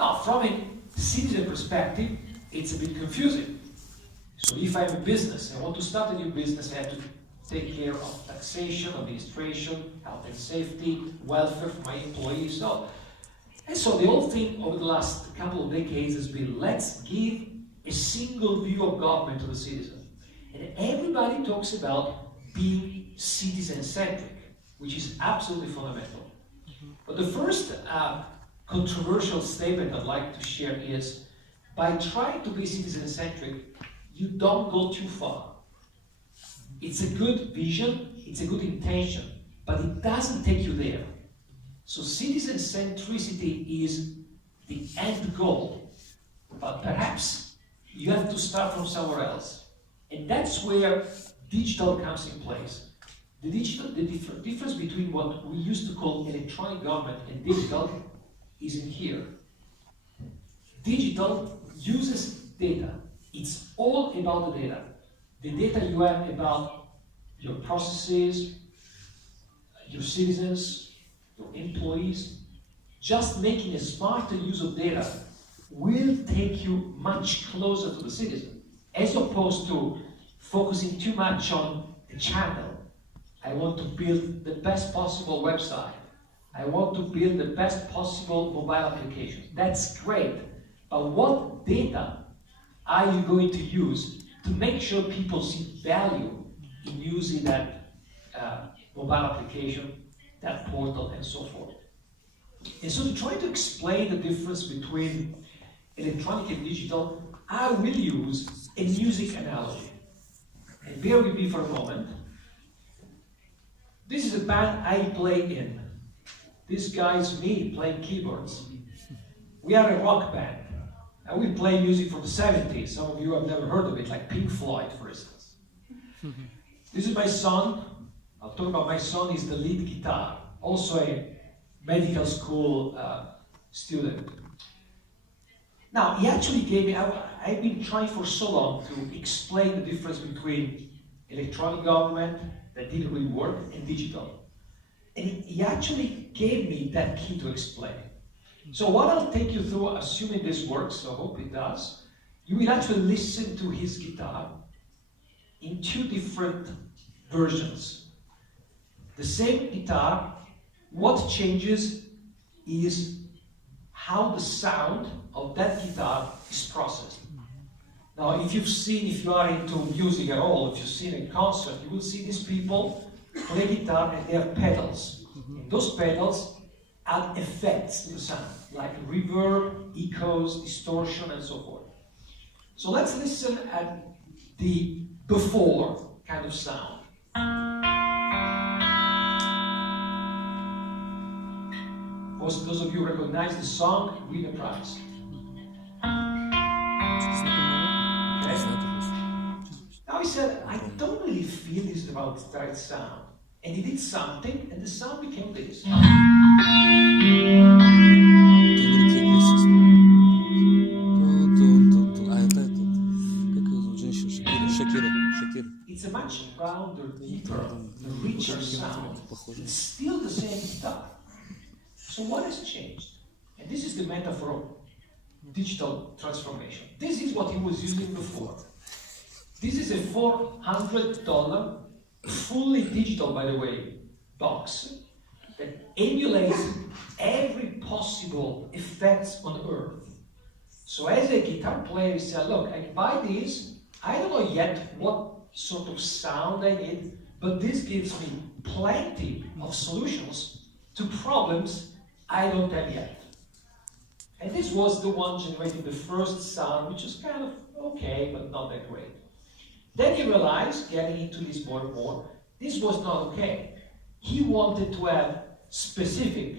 Now, from a citizen perspective, it's a bit confusing. So if I have a business, I want to start a new business, I have to take care of taxation, administration, health and safety, welfare for my employees. And so the whole thing over the last couple of decades has been, let's give a single view of government to the citizen. And everybody talks about being citizen-centric, which is absolutely fundamental. But the first controversial statement I'd like to share is, by trying to be citizen-centric, you don't go too far. It's a good vision, it's a good intention, but it doesn't take you there. So citizen centricity is the end goal, but perhaps you have to start from somewhere else. And that's where digital comes in place. The difference between what we used to call electronic government and digital is in here. Digital uses data. It's all about the data. The data you have about your processes, your citizens, your employees. Just making a smarter use of data will take you much closer to the citizen, as opposed to focusing too much on the channel. I want to build the best possible website. I want to build the best possible mobile application. That's great, but what data are you going to use to make sure people see value in using that mobile application, that portal, and so forth? And so to try to explain the difference between electronic and digital, I will use a music analogy. And bear with me for a moment. This is a band I play in. This guy is me playing keyboards. We are a rock band. And we play music from the 70s. Some of you have never heard of it, like Pink Floyd, for instance. This is my son. I'll talk about my son. He's the lead guitar, also a medical school student. Now, he actually gave me, I've been trying for so long to explain the difference between electronic government that didn't really work and digital. And he actually gave me that key to explain. So what I'll take you through, assuming this works, so I hope it does, you will actually listen to his guitar in two different versions. The same guitar, what changes is how the sound of that guitar is processed. Now, if you are into music at all, if you've seen a concert, you will see these people play guitar and they have pedals. And those pedals add effects to the sound, like reverb, echoes, distortion, and so forth. So let's listen at the before kind of sound. For those of you who recognize the song, win a prize. Now he said, I don't really feel this is about the right sound. And he did something, and the sound became this. It's a much rounder, deeper, richer sound. It's still the same guitar. So what has changed? And this is the metaphor of digital transformation. This is what he was using before. This is a $400, fully digital, by the way, box that emulates every possible effects on earth. So as a guitar player, you say, look, I buy this, I don't know yet what sort of sound I need, but this gives me plenty of solutions to problems I don't have yet. And this was the one generating the first sound, which is kind of okay, but not that great. Then he realized, getting into this more and more, this was not okay. He wanted to have specific,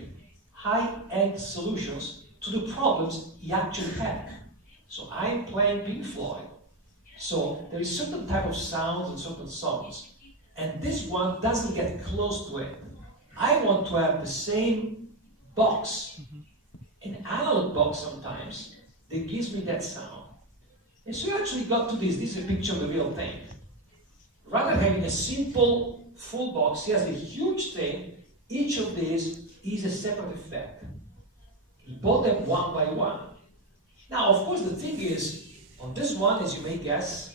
high-end solutions to the problems he actually had. So I'm playing Pink Floyd. So there is certain type of sounds and certain songs. And this one doesn't get close to it. I want to have the same box, an analog box sometimes, that gives me that sound. And so you actually got to this. This is a picture of the real thing. Rather than having a simple full box, he has a huge thing. Each of these is a separate effect. He bought them one by one. Now, of course, the thing is, on this one, as you may guess,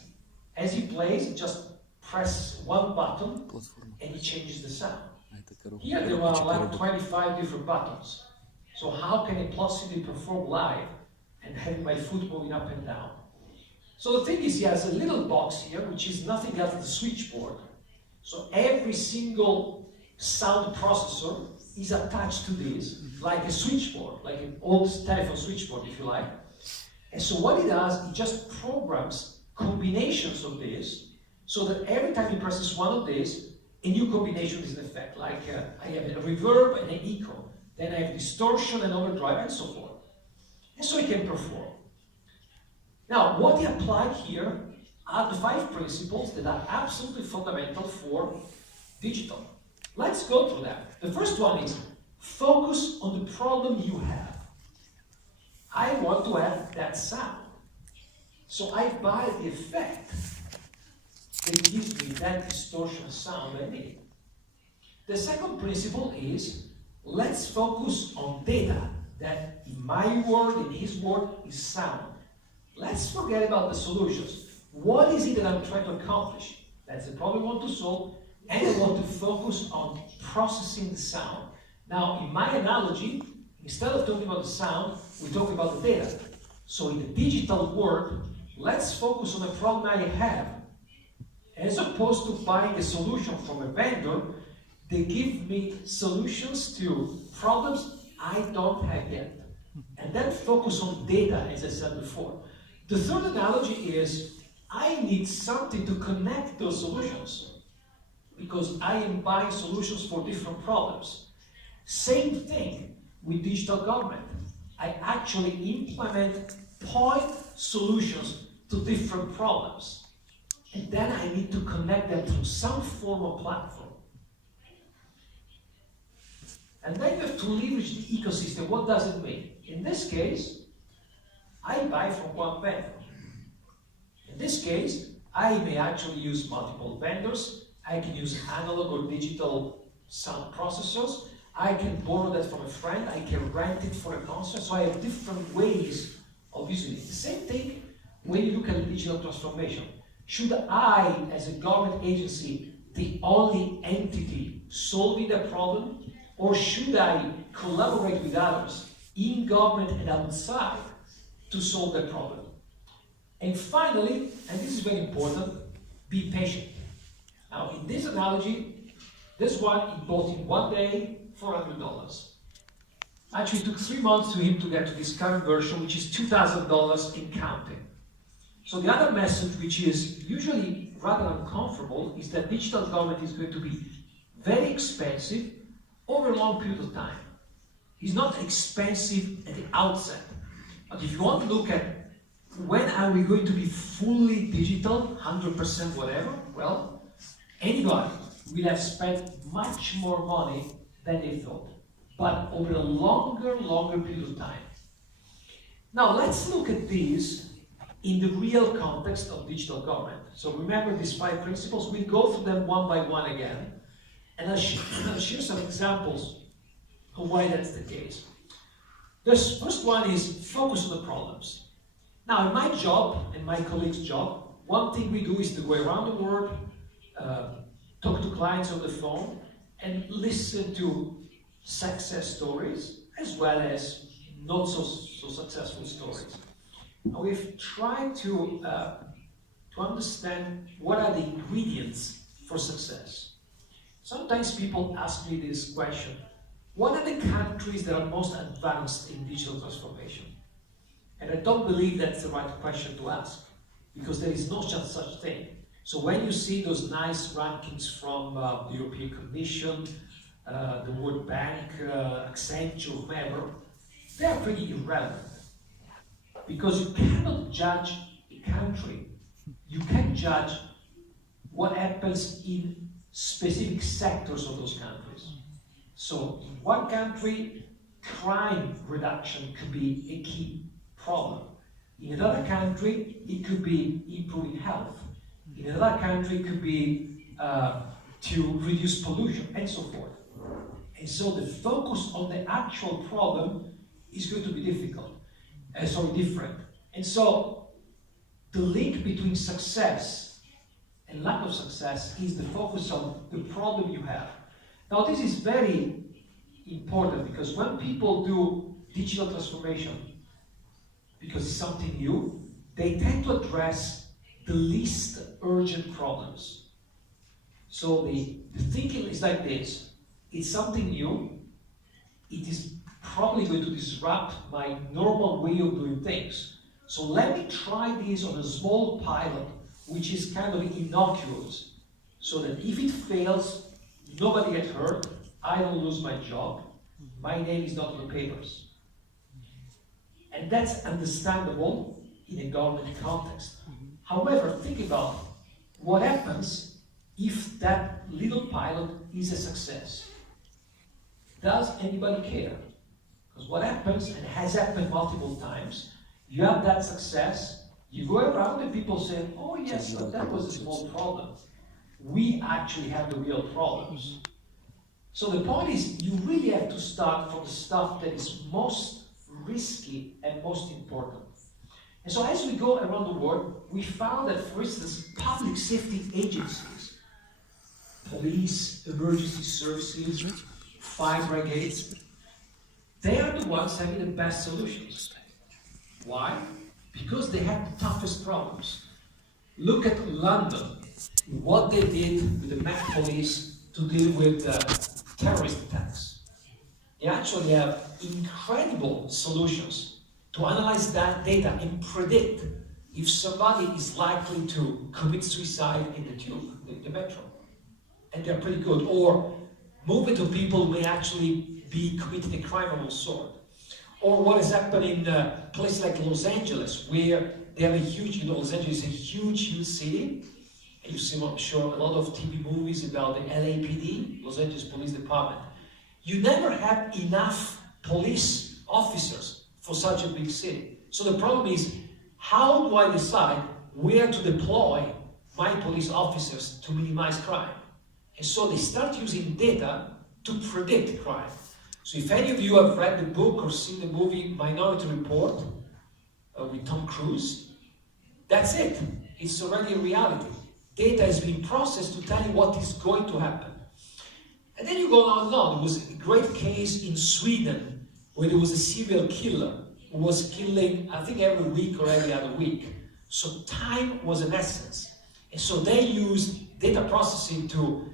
as he plays, just press one button and he changes the sound. Here there are like 25 different buttons. So how can I possibly perform live and have my foot moving up and down? So the thing is, he has a little box here, which is nothing else than the switchboard. So every single sound processor is attached to this, like a switchboard, like an old telephone switchboard, if you like. And so what he does, he just programs combinations of this, so that every time he presses one of these, a new combination is in effect. Like I have a reverb and an echo, then I have distortion and overdrive, and so forth. And so he can perform. Now, what he applied here are the 5 principles that are absolutely fundamental for digital. Let's go through that. The first one is focus on the problem you have. I want to have that sound. So I buy the effect that gives me that distortion sound I need. The second principle is let's focus on data that in my word, in his word, is sound. Let's forget about the solutions. What is it that I'm trying to accomplish? That's the problem I want to solve, and I want to focus on processing the sound. Now, in my analogy, instead of talking about the sound, we talk about the data. So in the digital world, let's focus on the problem I have, as opposed to buying a solution from a vendor. They give me solutions to problems I don't have yet. And then focus on data, as I said before. The third analogy is, I need something to connect those solutions, because I am buying solutions for different problems. Same thing with digital government. I actually implement point solutions to different problems. And then I need to connect them through some form of platform. And then you have to leverage the ecosystem. What does it mean? In this case, I buy from one vendor. In this case, I may actually use multiple vendors. I can use analog or digital sound processors. I can borrow that from a friend. I can rent it for a concert. So I have different ways of using it. The same thing when you look at the digital transformation. Should I, as a government agency, the only entity solving the problem? Or should I collaborate with others in government and outside to solve the problem? And finally, and this is very important, be patient. Now, in this analogy, this one he bought in one day, $400. Actually, it took 3 months to him to get to this current version, which is $2,000 in counting. So the other message, which is usually rather uncomfortable, is that digital government is going to be very expensive over a long period of time. It's not expensive at the outset. But if you want to look at when are we going to be fully digital, 100% whatever, well, anybody will have spent much more money than they thought, but over a longer period of time. Now let's look at these in the real context of digital government. So remember these 5 principles. We'll go through them one by one again, and I'll share some examples of why that's the case. The first one is focus on the problems. Now in my job and my colleagues' job, one thing we do is to go around the world, talk to clients on the phone, and listen to success stories as well as not so successful stories. And we've tried to understand what are the ingredients for success. Sometimes people ask me this question: what are the countries that are most advanced in digital transformation? And I don't believe that's the right question to ask, because there is no such thing. So when you see those nice rankings from the European Commission, the World Bank, Accenture, whomever, they are pretty irrelevant. Because you cannot judge a country. You can judge what happens in specific sectors of those countries. So in one country, crime reduction could be a key problem. In another country, it could be improving health. In another country, it could be to reduce pollution, and so forth. And so the focus on the actual problem is going to be different. And so the link between success and lack of success is the focus on the problem you have. Now this is very important because when people do digital transformation, because it's something new, they tend to address the least urgent problems. So the thinking is like this: it's something new, it is probably going to disrupt my normal way of doing things. So let me try this on a small pilot, which is kind of innocuous, so that if it fails, nobody gets hurt, I don't lose my job, my name is not on the papers. And that's understandable in a government context. However, think about what happens if that little pilot is a success. Does anybody care? Because what happens, and has happened multiple times, you have that success, you go around and people say, oh yes, but that was a small problem. We actually have the real problems. So the point is, you really have to start from the stuff that is most risky and most important. And so as we go around the world, we found that, for instance, public safety agencies, police, emergency services, fire brigades, they are the ones having the best solutions. Why? Because they have the toughest problems. Look at London, what they did with the Met Police to deal with terrorist attacks. They actually have incredible solutions to analyze that data and predict if somebody is likely to commit suicide in the tube, the metro. And they're pretty good. Or move it to people who may actually be committing a crime of all sort. Or what has happened in places like Los Angeles, where they have a huge, Los Angeles is a huge city. And you see, I'm sure, a lot of TV movies about the LAPD, Los Angeles Police Department. You never have enough police officers for such a big city. So the problem is, how do I decide where to deploy my police officers to minimize crime? And so they start using data to predict crime. So if any of you have read the book or seen the movie Minority Report with Tom Cruise, that's it. It's already a reality. Data is being processed to tell you what is going to happen. And then you go on and on. There was a great case in Sweden where there was a serial killer who was killing, I think, every week or every other week. So time was an essence. And so they used data processing to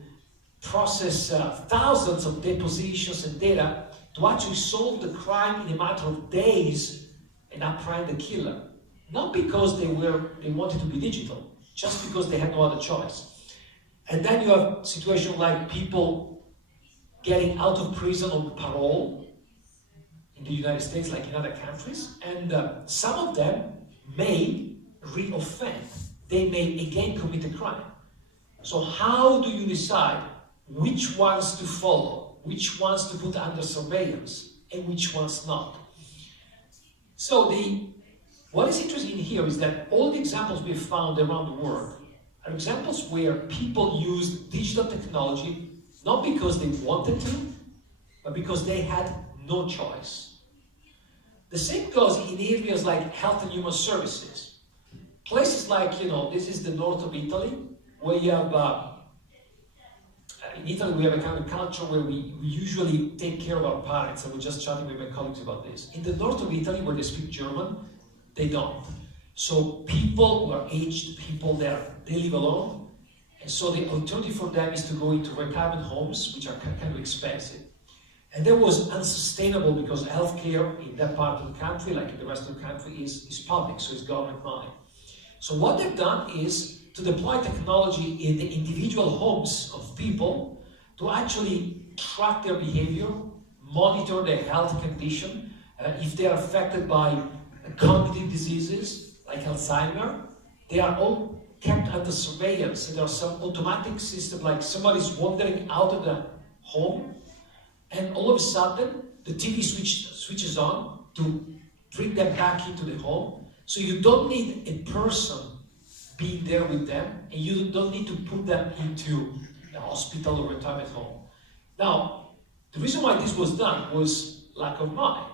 process thousands of depositions and data to actually solve the crime in a matter of days and apprehend the killer. Not because they wanted to be digital, just because they had no other choice. And then you have situations like people getting out of prison on parole in the United States, like in other countries, and some of them may re-offend. They may again commit a crime. So how do you decide which ones to follow, which ones to put under surveillance, and which ones not? So what is interesting here is that all the examples we've found around the world are examples where people used digital technology not because they wanted to, but because they had no choice. The same goes in areas like health and human services. Places like, this is the north of Italy, where you have, in Italy we have a kind of culture where we usually take care of our parents. I was just chatting with my colleagues about this. In the north of Italy, where they speak German, they don't. So people who are aged, people there, they live alone. And so the alternative for them is to go into retirement homes, which are kind of expensive. And that was unsustainable because healthcare in that part of the country, like in the rest of the country, is public, so it's government money. So what they've done is to deploy technology in the individual homes of people to actually track their behavior, monitor their health condition, if they are affected by cognitive diseases like Alzheimer, they are all kept under surveillance. And there are some automatic system, like somebody's wandering out of the home, and all of a sudden the TV switches on to bring them back into the home. So you don't need a person being there with them, and you don't need to put them into a hospital or retirement home. Now, the reason why this was done was lack of money.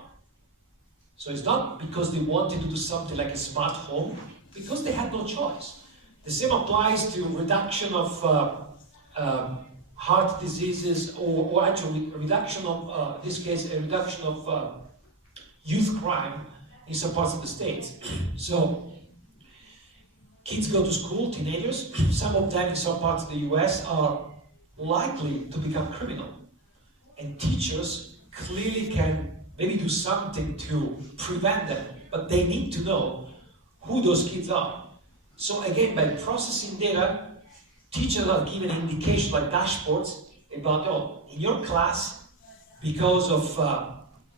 So it's not because they wanted to do something like a smart home, because they had no choice. The same applies to reduction of heart diseases, or actually reduction of, in this case, a reduction of youth crime in some parts of the States. So kids go to school, teenagers, some of them in some parts of the US are likely to become criminal. And teachers clearly can maybe do something to prevent them, but they need to know who those kids are. So again, by processing data, teachers are given indications like dashboards about, oh, in your class, because of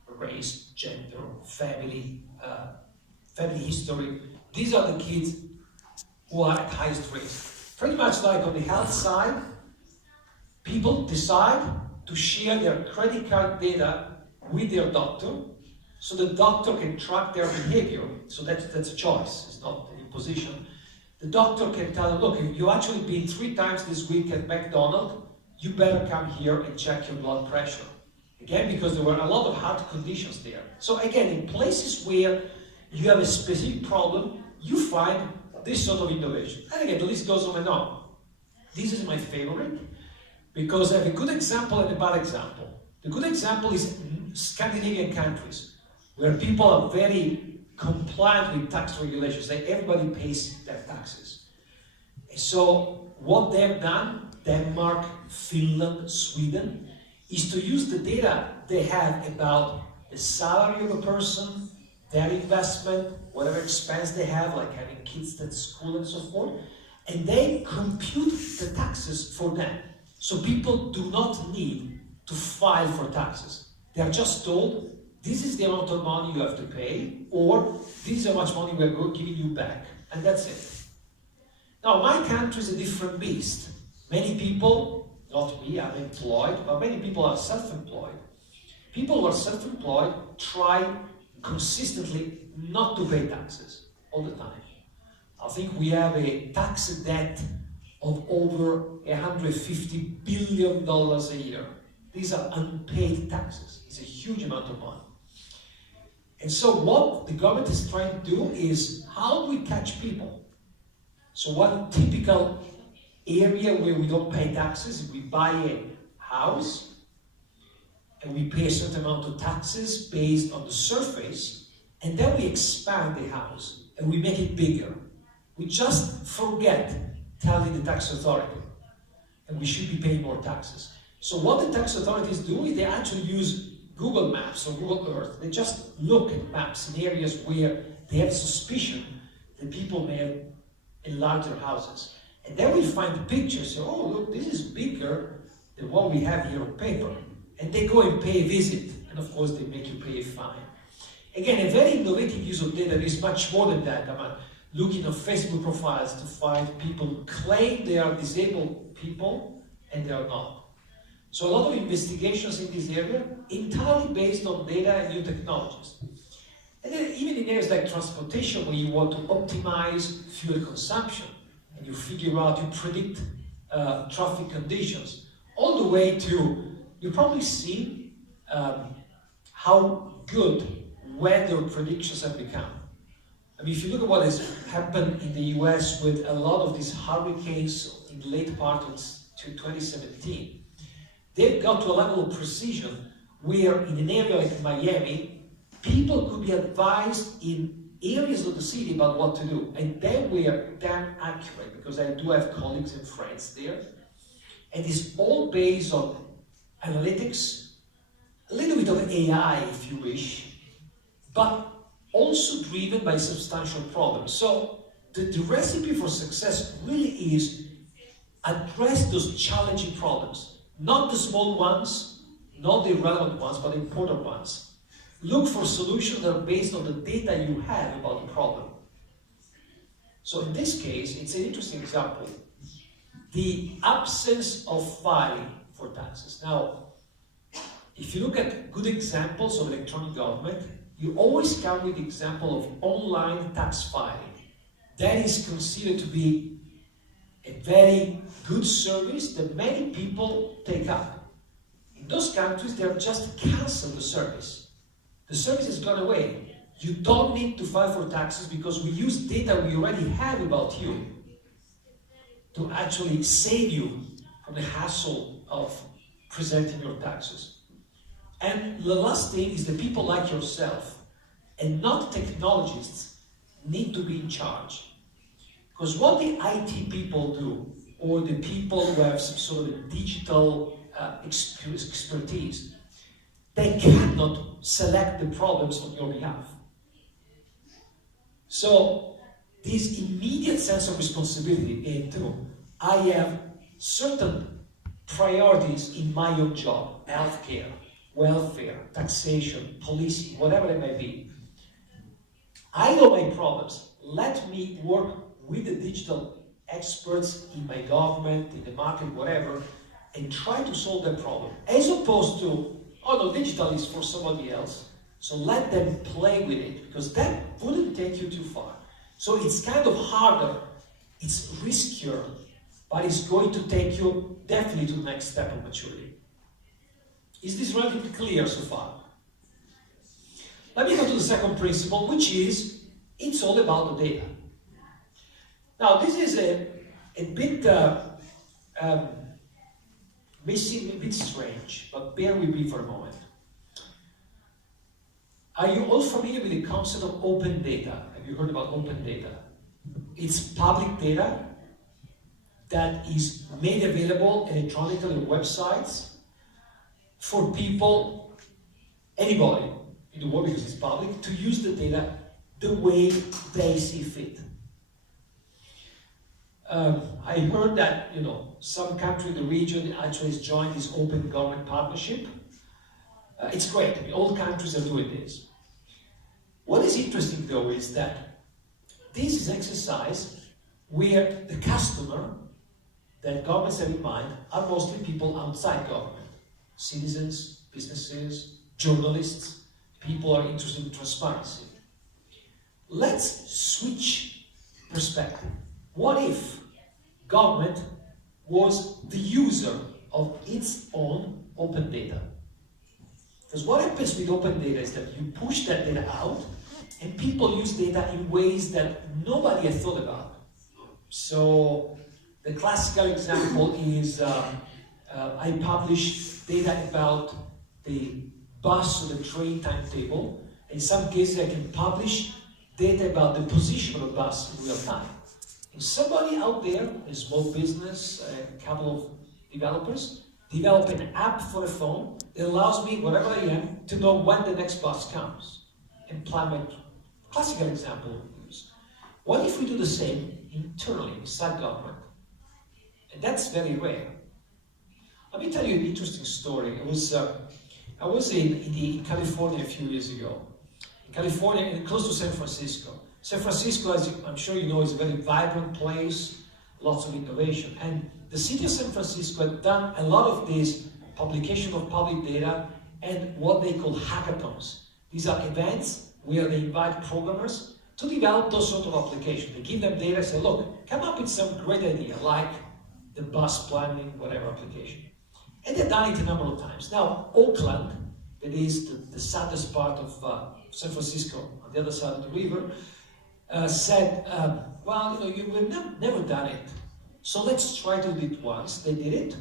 race, gender, family history, these are the kids who are at highest risk. Pretty much like on the health side, people decide to share their credit card data with their doctor, so the doctor can track their behavior. So that's a choice, it's not an imposition. The doctor can tell them, look, if you've actually been 3 times this week at McDonald's, you better come here and check your blood pressure. Again, because there were a lot of heart conditions there. So again, in places where you have a specific problem, you find this sort of innovation. And again, the list goes on and on. This is my favorite, because I have a good example and a bad example. The good example is Scandinavian countries, where people are very compliant with tax regulations. Like everybody pays their taxes. And so what they've done, Denmark, Finland, Sweden, is to use the data they have about the salary of a person, their investment, whatever expense they have, like having kids at school and so forth, and they compute the taxes for them. So people do not need to file for taxes. They are just told, this is the amount of money you have to pay, or this is how much money we are giving you back, and that's it. Now, my country is a different beast. Many people, not me, I'm employed, but many people are self-employed. People who are self-employed try consistently not to pay taxes all the time. I think we have a tax debt of over $150 billion a year. These are unpaid taxes. It's a huge amount of money. And so what the government is trying to do is, how do we catch people? So one typical area where we don't pay taxes is we buy a house and we pay a certain amount of taxes based on the surface, and then we expand the house and we make it bigger. We just forget telling the tax authority, and we should be paying more taxes. So what the tax authorities do is they actually use Google Maps or Google Earth. They just look at maps in areas where they have suspicion that people may have larger houses. And then we find pictures, say, oh, look, this is bigger than what we have here on paper. And they go and pay a visit, and of course they make you pay a fine. Again, a very innovative use of data is much more than that. I'm looking at Facebook profiles to find people who claim they are disabled people, and they are not. So a lot of investigations in this area, entirely based on data and new technologies. And then even in areas like transportation, where you want to optimize fuel consumption, and you figure out, you predict traffic conditions, all the way to, you've probably seen how good weather predictions have become. I mean, if you look at what has happened in the US with a lot of these hurricanes in the late part of 2017, they've got to a level of precision where in an area like Miami, people could be advised in areas of the city about what to do. And they were damn accurate, because I do have colleagues and friends there. And it's all based on analytics, a little bit of AI if you wish, but also driven by substantial problems. So the recipe for success really is address those challenging problems. Not the small ones, not the irrelevant ones, but the important ones. Look for solutions that are based on the data you have about the problem. So in this case, it's an interesting example. The absence of filing for taxes. Now, if you look at good examples of electronic government, you always come with the example of online tax filing. That is considered to be a very good service that many people take up. In those countries, they have just canceled the service. The service has gone away. You don't need to file for taxes because we use data we already have about you to actually save you from the hassle of presenting your taxes. And the last thing is the people like yourself and not technologists need to be in charge. Because what the IT people do, or the people who have some sort of a digital expertise, they cannot select the problems on your behalf. So this immediate sense of responsibility into, I have certain priorities in my own job, healthcare, welfare, taxation, policing, whatever it may be. I know my problems. Let me work with the digital experts in my government, in the market, whatever, and try to solve the problem. As opposed to, oh no, digital is for somebody else, so let them play with it, because that wouldn't take you too far. So it's kind of harder, it's riskier, but it's going to take you definitely to the next step of maturity. Is this relatively clear so far? Let me go to the second principle, which is, it's all about the data. Now, this is a bit missing, a bit strange, but bear with me for a moment. Are you all familiar with the concept of open data? Have you heard about open data? It's public data that is made available electronically on websites for people, anybody in the world, because it's public, to use the data the way they see fit. I heard that some country in the region actually has joined this open government partnership. It's great. I mean, all countries are doing this. What is interesting though is that this is an exercise where the customer that governments have in mind are mostly people outside government. Citizens, businesses, journalists, people are interested in transparency. Let's switch perspective. What if government was the user of its own open data? Because what happens with open data is that you push that data out and people use data in ways that nobody had thought about. So the classical example is I publish data about the bus or the train timetable. In some cases I can publish data about the position of the bus in real time. And somebody out there, a small business, a couple of developers, develop an app for a phone that allows me, wherever I am, to know when the next bus comes and plan my classical example we use. What if we do the same internally, inside government? And that's very rare. Let me tell you an interesting story. I was in California a few years ago. In California, close to San Francisco. San Francisco, as I'm sure you know, is a very vibrant place, lots of innovation. And the city of San Francisco had done a lot of this publication of public data and what they call hackathons. These are events where they invite programmers to develop those sort of applications. They give them data and say, look, come up with some great idea, like the bus planning, whatever application. And they've done it a number of times. Now, Oakland, that is the saddest part of San Francisco, on the other side of the river, said, well, we've never done it. So let's try to do it once. They did it.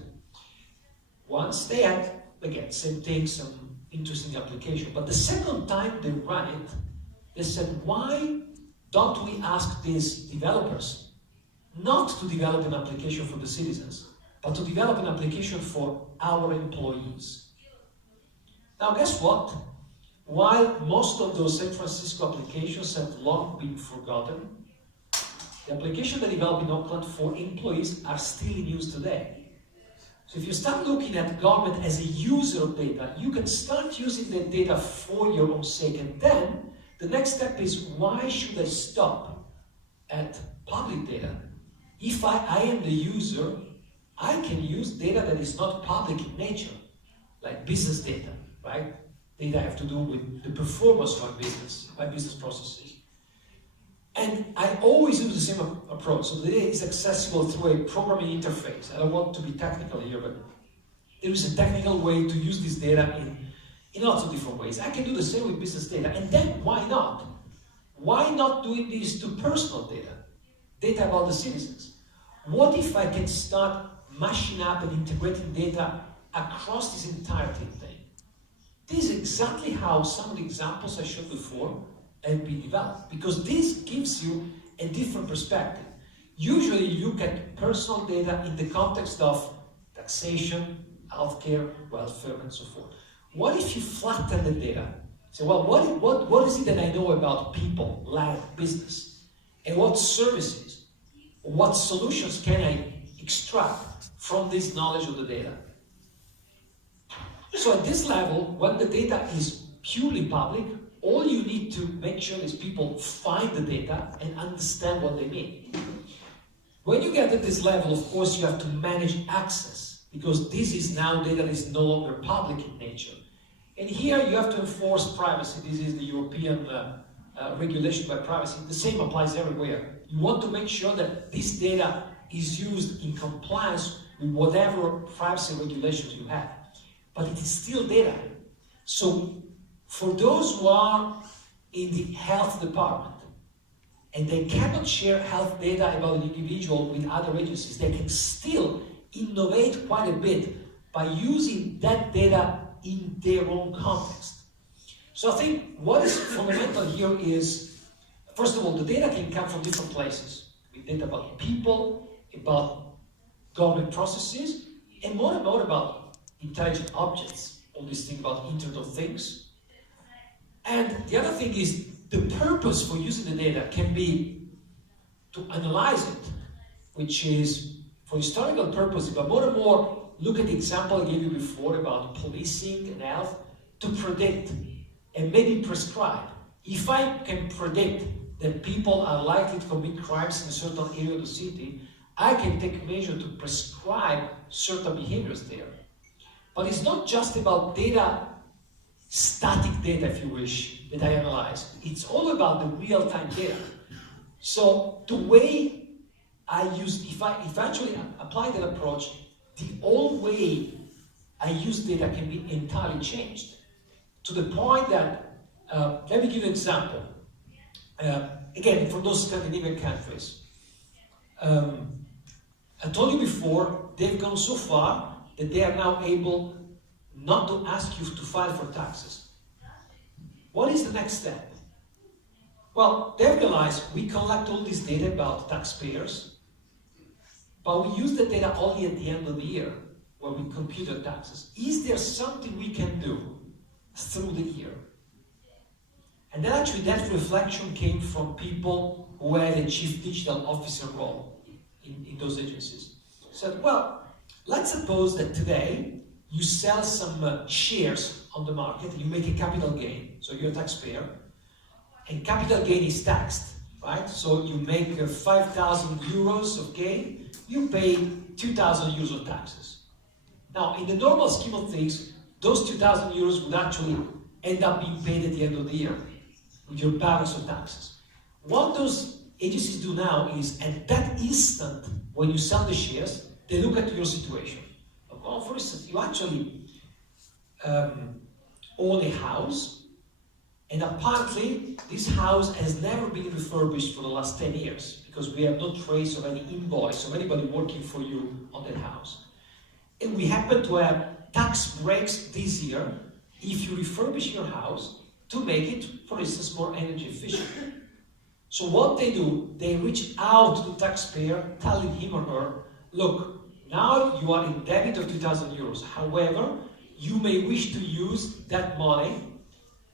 Once they had, again, same thing, some interesting application. But the second time they ran it, they said, why don't we ask these developers not to develop an application for the citizens, but to develop an application for our employees? Now, guess what? While most of those San Francisco applications have long been forgotten, the applications that developed in Oakland for employees are still in use today. So if you start looking at government as a user of data, you can start using the data for your own sake. And then the next step is, why should I stop at public data? If I am the user, I can use data that is not public in nature, like business data, right? Data have to do with the performance of my business processes. And I always use the same approach. So the data is accessible through a programming interface. I don't want to be technical here, but there is a technical way to use this data in lots of different ways. I can do the same with business data, and then why not? Why not doing this to personal data? Data about the citizens. What if I can start mashing up and integrating data across this entire thing? This is exactly how some of the examples I showed before have been developed, because this gives you a different perspective. Usually you look at personal data in the context of taxation, healthcare, welfare, and so forth. What if you flatten the data? Say, well, what is it that I know about people, land, business, and what services, what solutions can I extract from this knowledge of the data? So at this level, when the data is purely public, all you need to make sure is people find the data and understand what they mean. When you get at this level, of course, you have to manage access, because this is now data that is no longer public in nature. And here you have to enforce privacy. This is the European regulation by privacy. The same applies everywhere. You want to make sure that this data is used in compliance with whatever privacy regulations you have. But it is still data. So for those who are in the health department and they cannot share health data about an individual with other agencies, they can still innovate quite a bit by using that data in their own context. So I think what is fundamental here is, first of all, the data can come from different places. We data about people, about government processes, and more about intelligent objects, all this thing about Internet of Things. And the other thing is, the purpose for using the data can be to analyze it, which is for historical purposes, but more and more, look at the example I gave you before about policing and health, to predict and maybe prescribe. If I can predict that people are likely to commit crimes in a certain area of the city, I can take measures to prescribe certain behaviors there. But it's not just about data, static data, if you wish, that I analyze. It's all about the real-time data. So the way I use, if I actually apply that approach, the old way I use data can be entirely changed. To the point that, let me give you an example. Again, for those Scandinavian countries. I told you before, they've gone so far that they are now able not to ask you to file for taxes. What is the next step? Well, they realize we collect all this data about taxpayers, but we use the data only at the end of the year when we compute the taxes. Is there something we can do through the year? And then actually that reflection came from people who had a chief digital officer role in those agencies. Said, well, let's suppose that today you sell some shares on the market and you make a capital gain. So you're a taxpayer, and capital gain is taxed, right? So you make 5,000 euros of gain, you pay 2,000 euros of taxes. Now, in the normal scheme of things, those 2,000 euros would actually end up being paid at the end of the year with your balance of taxes. What those agencies do now is, at that instant, when you sell the shares, they look at your situation. Well, for instance, you actually own a house, and apparently this house has never been refurbished for the last 10 years because we have no trace of any invoice of anybody working for you on that house. And we happen to have tax breaks this year if you refurbish your house to make it, for instance, more energy efficient. So what they do, they reach out to the taxpayer, telling him or her, look, now you are in debit of 2,000 euros. However, you may wish to use that money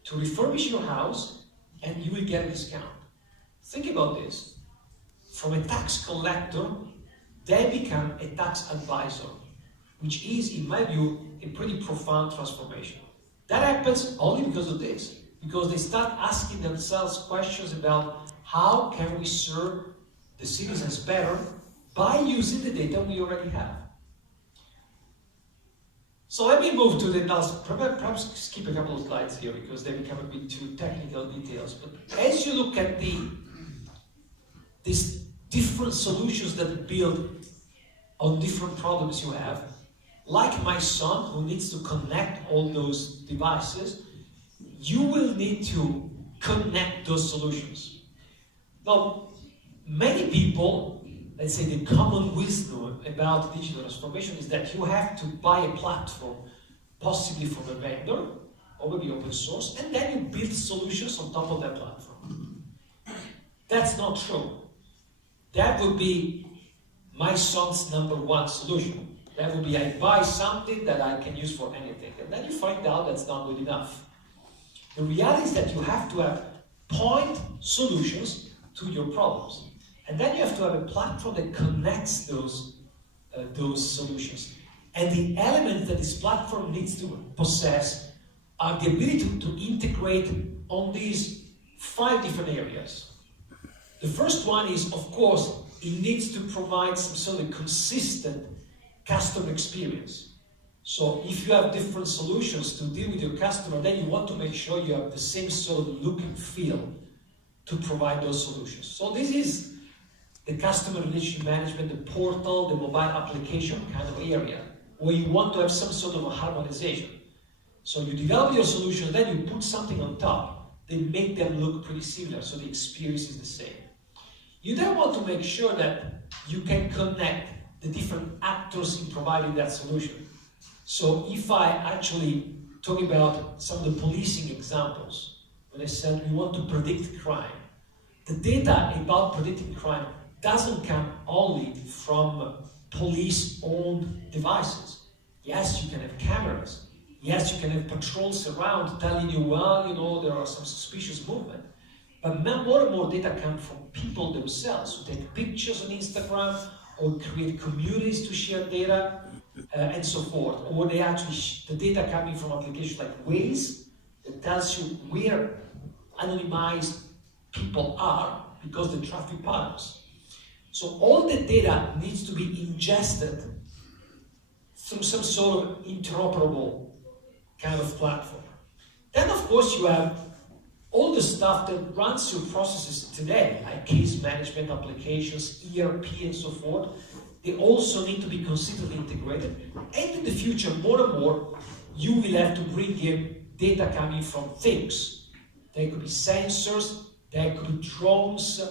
to refurbish your house and you will get a discount. Think about this. From a tax collector, they become a tax advisor, which is, in my view, a pretty profound transformation. That happens only because of this, because they start asking themselves questions about how can we serve the citizens better by using the data we already have. So let me move to the last, perhaps skip a couple of slides here because they become a bit too technical details. But as you look at these different solutions that build on different problems you have, like my son who needs to connect all those devices, you will need to connect those solutions. Now, many people, let's say the common wisdom about digital transformation is that you have to buy a platform, possibly from a vendor, or maybe open source, and then you build solutions on top of that platform. That's not true. That would be my son's #1 solution. That would be, I buy something that I can use for anything. And then you find out that's not good enough. The reality is that you have to have point solutions to your problems. And then you have to have a platform that connects those solutions. And the elements that this platform needs to possess are the ability to integrate on these 5 different areas. The first one is, of course, it needs to provide some sort of consistent customer experience. So if you have different solutions to deal with your customer, then you want to make sure you have the same sort of look and feel to provide those solutions. So this is the customer relationship management, the portal, the mobile application kind of area, where you want to have some sort of a harmonization. So you develop your solution, then you put something on top, they make them look pretty similar, so the experience is the same. You then want to make sure that you can connect the different actors in providing that solution. So if I actually talk about some of the policing examples, when I said we want to predict crime, the data about predicting crime doesn't come only from police-owned devices. Yes, you can have cameras. Yes, you can have patrols around telling you, well, you know, there are some suspicious movement. But more and more data come from people themselves who take pictures on Instagram or create communities to share data and so forth. Or they actually, the data coming from applications like Waze that tells you where anonymized people are because the traffic patterns. So all the data needs to be ingested through some sort of interoperable kind of platform. Then of course you have all the stuff that runs your processes today, like case management applications, ERP and so forth. They also need to be consistently integrated. And in the future, more and more, you will have to bring in data coming from things. There could be sensors, there could be drones,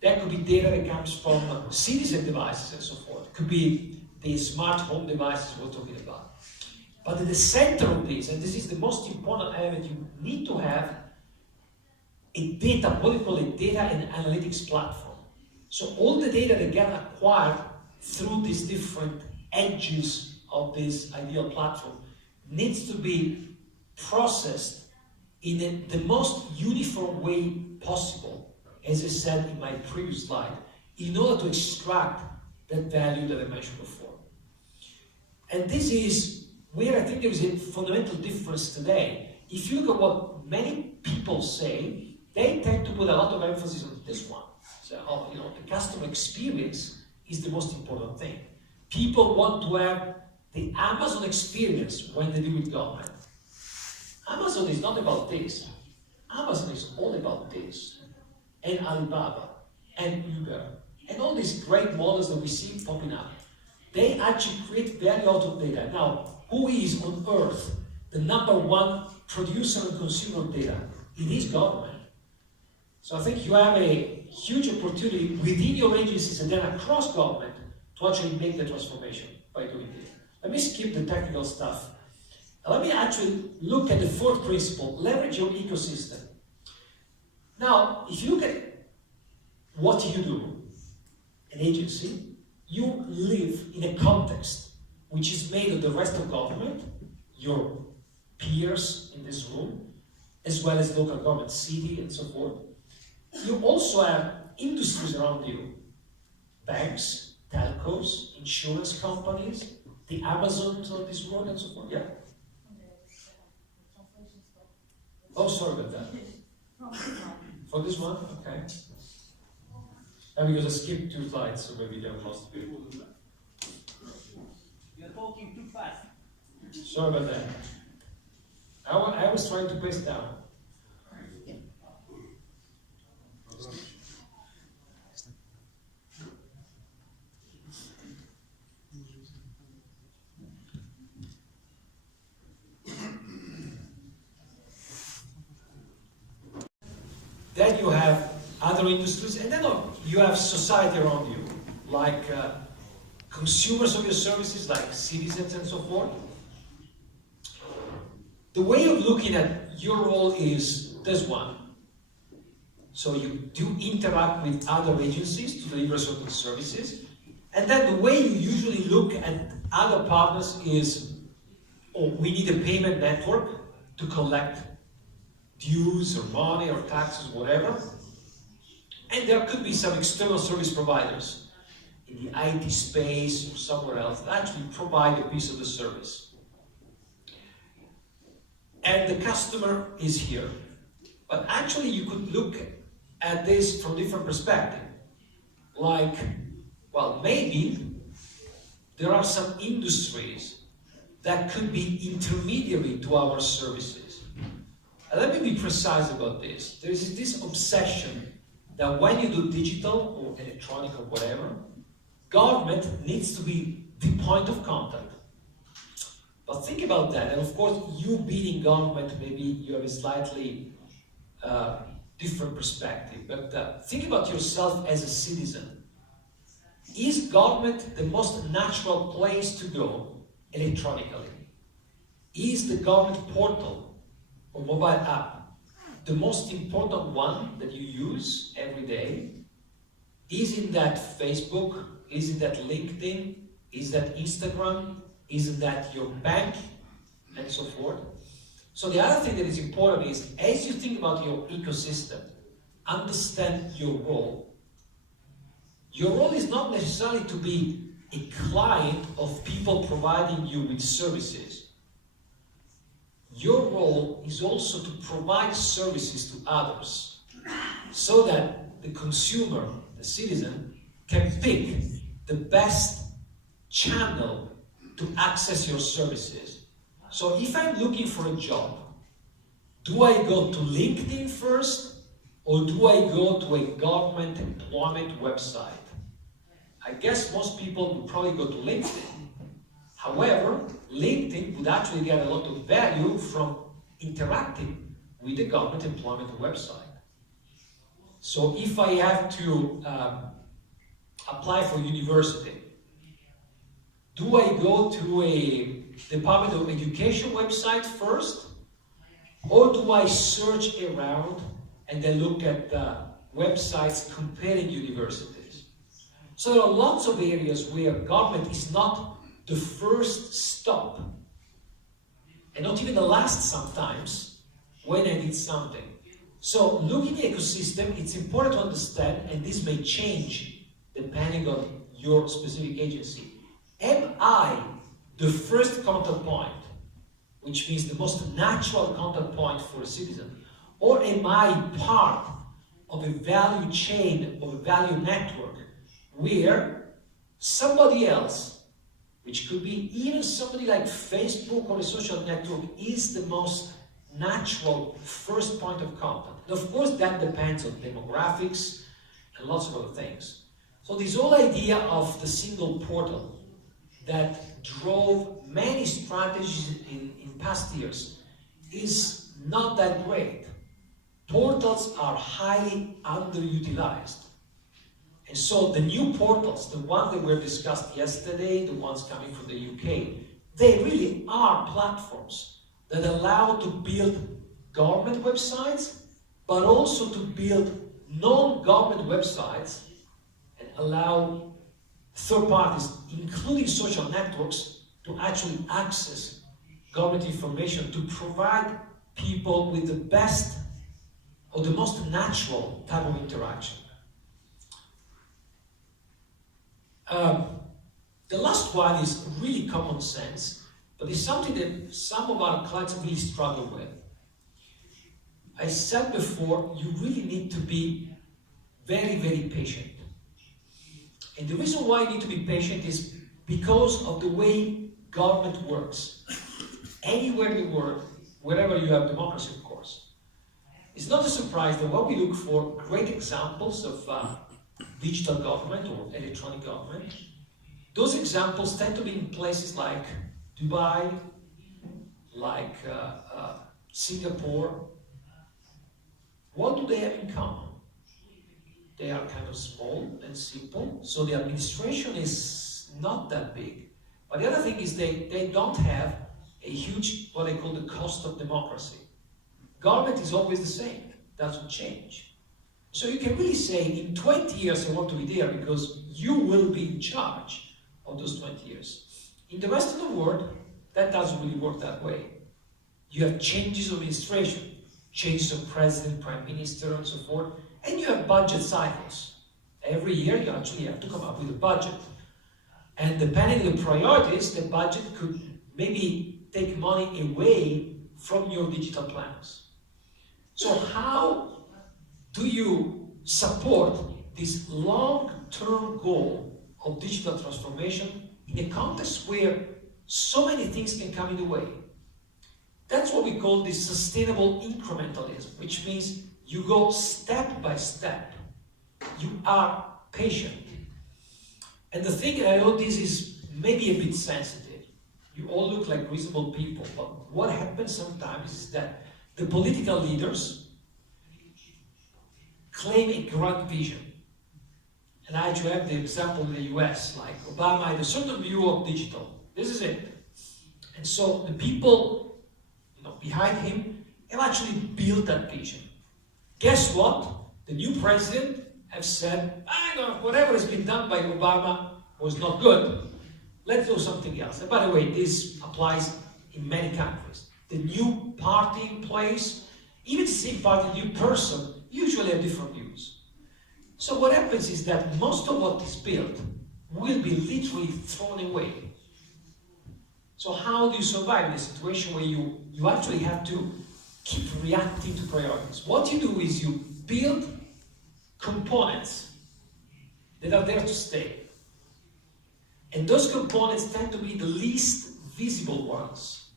there could be data that comes from citizen devices and so forth. It could be the smart home devices we're talking about. But at the center of this, and this is the most important element, you need to have a data, what we call a data and analytics platform. So all the data that get acquired through these different edges of this ideal platform needs to be processed in the most uniform way possible, as I said in my previous slide, in order to extract that value that I mentioned before. And this is where I think there is a fundamental difference today. If you look at what many people say, they tend to put a lot of emphasis on this one. So, you know, the customer experience is the most important thing. People want to have the Amazon experience when they deal with government. Amazon is not about this. Amazon is all about this. And Alibaba, and Uber, and all these great models that we see popping up. They actually create value out of data. Now, who is on earth the #1 producer and consumer of data? It is government. So I think you have a huge opportunity within your agencies and then across government to actually make the transformation by doing this. Let me skip the technical stuff. Let me actually look at the 4th principle, leverage your ecosystem. Now, if you look at what you do, an agency, you live in a context which is made of the rest of government, your peers in this room, as well as local government, city and so forth. You also have industries around you, banks, telcos, insurance companies, the Amazons of this world and so forth. Yeah? Oh, sorry about that. For this one? Okay. And because I skipped 2 slides, so maybe they're lost. You're talking too fast. Sorry about that. I was trying to pace down. Then you have other industries, and then you have society around you, like consumers of your services, like citizens and so forth. The way of looking at your role is this one. So you do interact with other agencies to deliver certain services. And then the way you usually look at other partners is, oh, we need a payment network to collect dues or money or taxes, whatever. And there could be some external service providers in the IT space or somewhere else that actually provide a piece of the service. And the customer is here. But actually you could look at this from a different perspective. Like, well, maybe there are some industries that could be intermediary to our services. And let me be precise about this. There is this obsession that when you do digital or electronic or whatever, government needs to be the point of contact. But think about that, and of course, you being in government, maybe you have a slightly different perspective, but think about yourself as a citizen. Is government the most natural place to go electronically? Is the government portal or mobile app the most important one that you use every day? Is it that Facebook? Is it that LinkedIn? Is that Instagram? Is that your bank? And so forth. So the other thing that is important is, as you think about your ecosystem, understand your role. Your role is not necessarily to be a client of people providing you with services. Your role is also to provide services to others so that the consumer, the citizen, can pick the best channel to access your services. So if I'm looking for a job, do I go to LinkedIn first, or do I go to a government employment website? I guess most people would probably go to LinkedIn. However, LinkedIn would actually get a lot of value from interacting with the government employment website. So if I have to apply for university, do I go to a Department of Education website first? Or do I search around and then look at websites comparing universities? So there are lots of areas where government is not the first stop, and not even the last sometimes, when I need something. So looking at the ecosystem, it's important to understand, and this may change depending on your specific agency. Am I the first contact point, which means the most natural contact point for a citizen? Or am I part of a value chain, of a value network, where somebody else, which could be even somebody like Facebook or a social network, is the most natural first point of contact? And of course, that depends on demographics and lots of other things. So this whole idea of the single portal that drove many strategies in past years is not that great. Portals are highly underutilized. And so the new portals, the ones that were discussed yesterday, the ones coming from the UK, they really are platforms that allow to build government websites, but also to build non-government websites and allow third parties, including social networks, to actually access government information to provide people with the best or the most natural type of interaction. The last one is really common sense, but it's something that some of our clients really struggle with. I said before, you really need to be very, very patient. And the reason why you need to be patient is because of the way government works. Anywhere in the world, wherever you have democracy, of course. It's not a surprise that when we look for great examples of digital government or electronic government, those examples tend to be in places like Dubai, like Singapore, what do they have in common? They are kind of small and simple, so the administration is not that big. But the other thing is they don't have a huge, what they call the cost of democracy. Government is always the same, doesn't change. So you can really say, in 20 years I want to be there because you will be in charge of those 20 years. In the rest of the world, that doesn't really work that way. You have changes of administration, changes of president, prime minister, and so forth, and you have budget cycles. Every year you actually have to come up with a budget. And depending on the priorities, the budget could maybe take money away from your digital plans. So how do you support this long-term goal of digital transformation in a context where so many things can come in the way? That's what we call this sustainable incrementalism, which means you go step by step. You are patient. And the thing, I know this is maybe a bit sensitive. You all look like reasonable people, but what happens sometimes is that the political leaders claim a grand vision. And I actually have the example in the US, like Obama had a certain view of digital. This is it. And so the people behind him have actually built that vision. Guess what? The new president has said, whatever has been done by Obama was not good. Let's do something else. And by the way, this applies in many countries. The new party in place, even the same party, new person, usually have different views. So what happens is that most of what is built will be literally thrown away. So how do you survive in a situation where you actually have to keep reacting to priorities? What you do is you build components that are there to stay. And those components tend to be the least visible ones.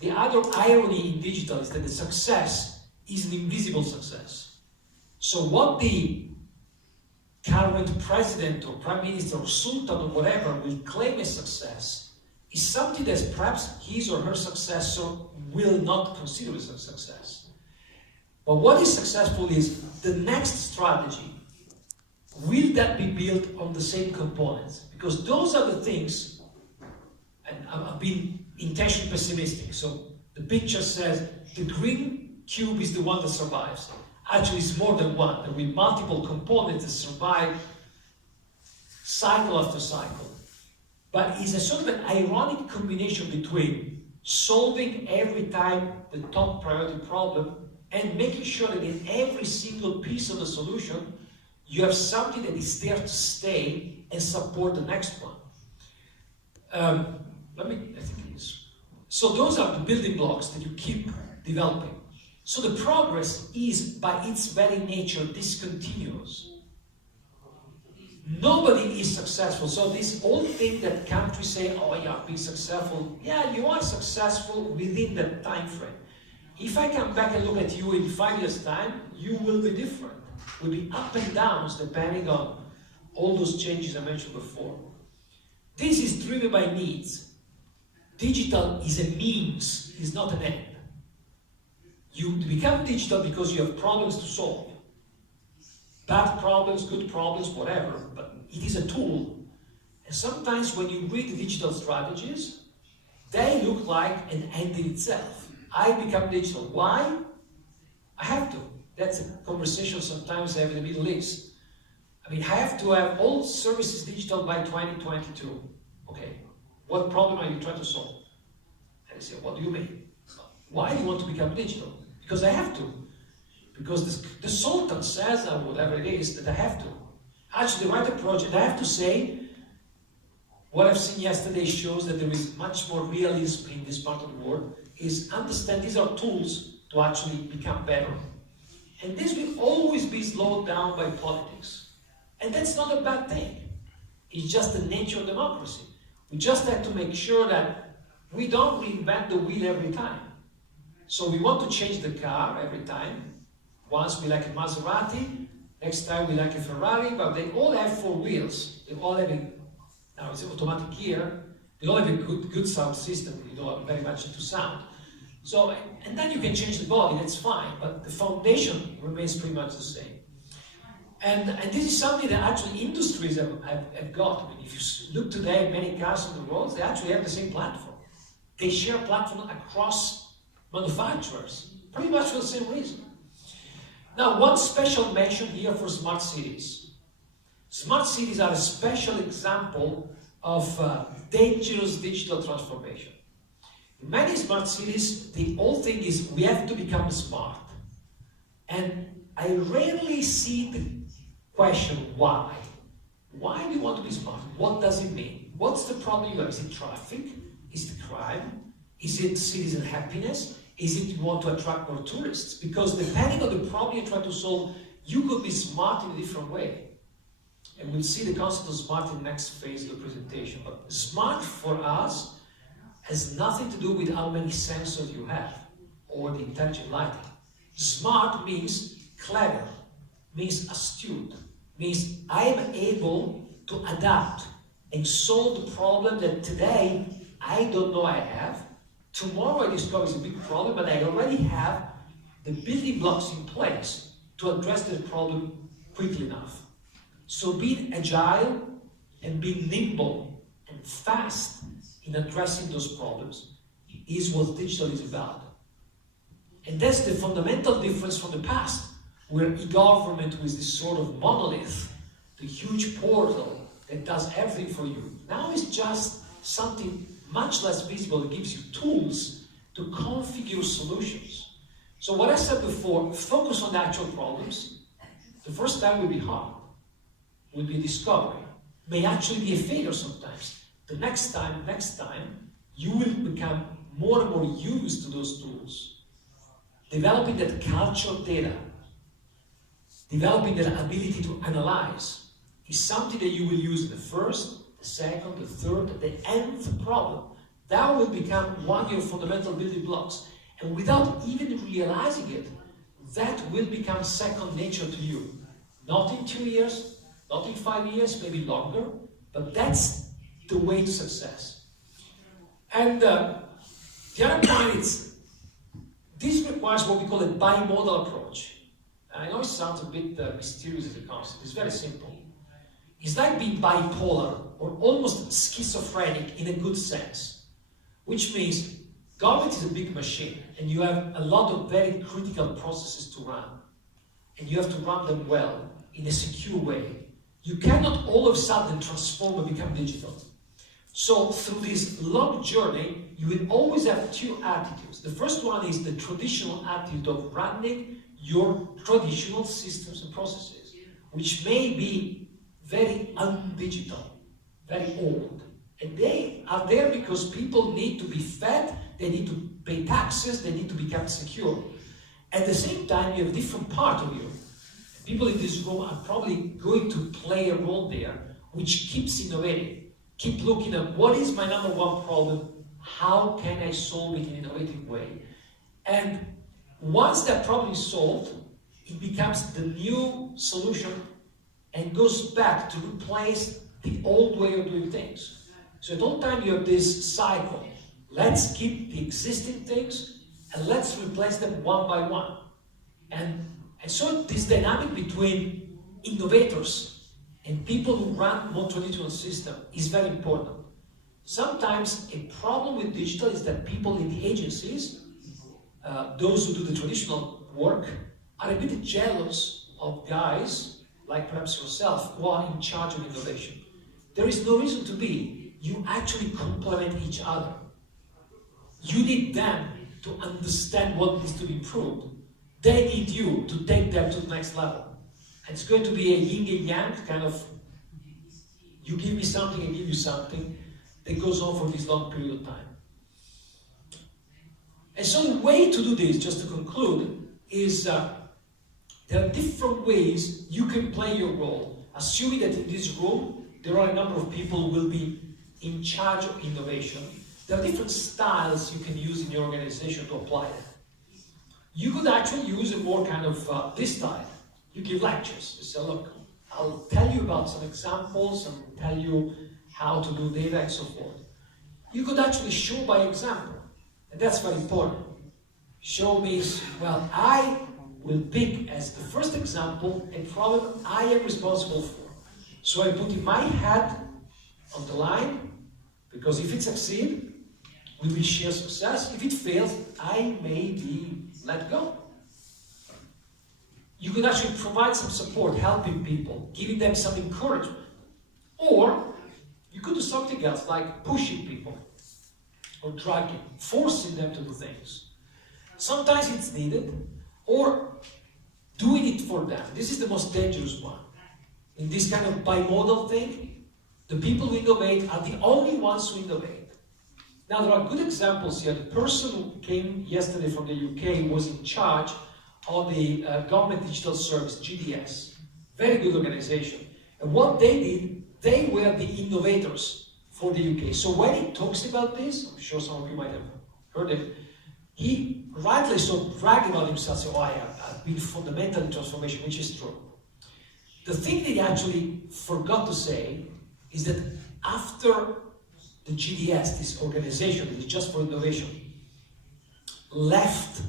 The other irony in digital is that the success is an invisible success. So what the current president or prime minister or sultan or whatever will claim as success is something that perhaps his or her successor will not consider as a success. But what is successful is the next strategy. Will that be built on the same components? Because those are the things, and I've been intentionally pessimistic. So the picture says the green cube is the one that survives. Actually, it's more than one. There will be multiple components that survive cycle after cycle. But it's a sort of an ironic combination between solving every time the top priority problem and making sure that in every single piece of the solution, you have something that is there to stay and support the next one. I think it is. So those are the building blocks that you keep developing. So the progress is, by its very nature, discontinuous. Nobody is successful. So this old thing that countries say, oh yeah, be successful. Yeah, you are successful within that time frame. If I come back and look at you in 5 years' time, you will be different. Will be up and downs depending on all those changes I mentioned before. This is driven by needs. Digital is a means, is not an end. You become digital because you have problems to solve. Bad problems, good problems, whatever, but it is a tool. And sometimes when you read the digital strategies, they look like an end in itself. I become digital. Why? I have to. That's a conversation sometimes I have in the Middle East. I mean, I have to have all services digital by 2022. Okay, what problem are you trying to solve? And I say, what do you mean? Why do you want to become digital? Because I have to. Because the Sultan says, or whatever it is, that I have to. Actually, the right approach, and I have to say, what I've seen yesterday shows that there is much more realism in this part of the world, is understand these are tools to actually become better. And this will always be slowed down by politics. And that's not a bad thing. It's just the nature of democracy. We just have to make sure that we don't reinvent the wheel every time. So we want to change the car every time. Once we like a Maserati, next time we like a Ferrari, but they all have 4 wheels. They all have now it's an automatic gear. They all have a good sound system. You know, I'm very much into sound. So, and then you can change the body, that's fine, but the foundation remains pretty much the same. And this is something that actually industries have got. I mean, if you look today, many cars on the roads, they actually have the same platform. They share a platform across manufacturers, pretty much for the same reason. Now, one special mention here for smart cities. Smart cities are a special example of dangerous digital transformation. In many smart cities, the whole thing is we have to become smart. And I rarely see the question, why? Why do you want to be smart? What does it mean? What's the problem you have? Is it traffic? Is it crime? Is it citizen happiness? Is it you want to attract more tourists? Because depending on the problem you're trying to solve, you could be smart in a different way. And we'll see the concept of smart in the next phase of the presentation. But smart for us has nothing to do with how many sensors you have or the intelligent lighting. Smart means clever, means astute, means I am able to adapt and solve the problem that today I don't know I have. Tomorrow I discover it's a big problem, but I already have the building blocks in place to address the problem quickly enough. So being agile and being nimble and fast in addressing those problems is what digital is about. And that's the fundamental difference from the past, where e-government was this sort of monolith, the huge portal that does everything for you. Now it's just something much less visible that gives you tools to configure solutions. So what I said before, focus on the actual problems. The first time will be hard, will be a discovery, may actually be a failure sometimes. The next time, you will become more and more used to those tools. Developing that culture of data, developing that ability to analyze is something that you will use in the first, the second, the third, the nth problem. That will become one of your fundamental building blocks. And without even realizing it, that will become second nature to you. Not in 2 years, not in 5 years, maybe longer, but that's the way to success. And the other point is, this requires what we call a bimodal approach. I know it sounds a bit mysterious as a concept. It's very simple. It's like being bipolar or almost schizophrenic in a good sense, which means government is a big machine and you have a lot of very critical processes to run, and you have to run them well in a secure way. You cannot all of a sudden transform and become digital. So through this long journey, you will always have two attitudes. The first one is the traditional attitude of running your traditional systems and processes, which may be very undigital, very old. And they are there because people need to be fed, they need to pay taxes, they need to become secure. At the same time, you have a different part of you. People in this room are probably going to play a role there, which keeps innovating. Keep looking at what is my number one problem, how can I solve it in an innovative way? And once that problem is solved, it becomes the new solution and goes back to replace the old way of doing things. So at all time you have this cycle. Let's keep the existing things and let's replace them one by one. And so this dynamic between innovators and people who run more traditional system is very important. Sometimes a problem with digital is that people in the agencies, those who do the traditional work, are a bit jealous of guys like perhaps yourself who are in charge of innovation. There is no reason to be. You actually complement each other. You need them to understand what needs to be improved. They need you to take them to the next level. And it's going to be a yin and yang kind of, you give me something, I give you something, that goes on for this long period of time. And so the way to do this, just to conclude, is there are different ways you can play your role. Assuming that in this room, there are a number of people who will be in charge of innovation. There are different styles you can use in your organization to apply that. You could actually use a more kind of this style. You give lectures. You say, look, I'll tell you about some examples and tell you how to do data and so forth. You could actually show by example, and that's very important. show me, well, I will pick as the first example a problem I am responsible for. So I put in my head on the line, because if it succeeds, we will share success. If it fails, I may be let go. You could actually provide some support, helping people, giving them some encouragement. Or you could do something else, like pushing people, or dragging, forcing them to do things. Sometimes it's needed, or doing it for them. This is the most dangerous one. In this kind of bimodal thing, the people who innovate are the only ones who innovate. Now, there are good examples here. The person who came yesterday from the UK was in charge of the Government Digital Service, GDS. Very good organization. And what they did, they were the innovators for the UK. So when he talks about this, I'm sure some of you might have heard it, he rightly so bragged about himself, saying, oh, I've been fundamental in transformation, which is true. The thing that he actually forgot to say is that after the GDS, this organization that is just for innovation, left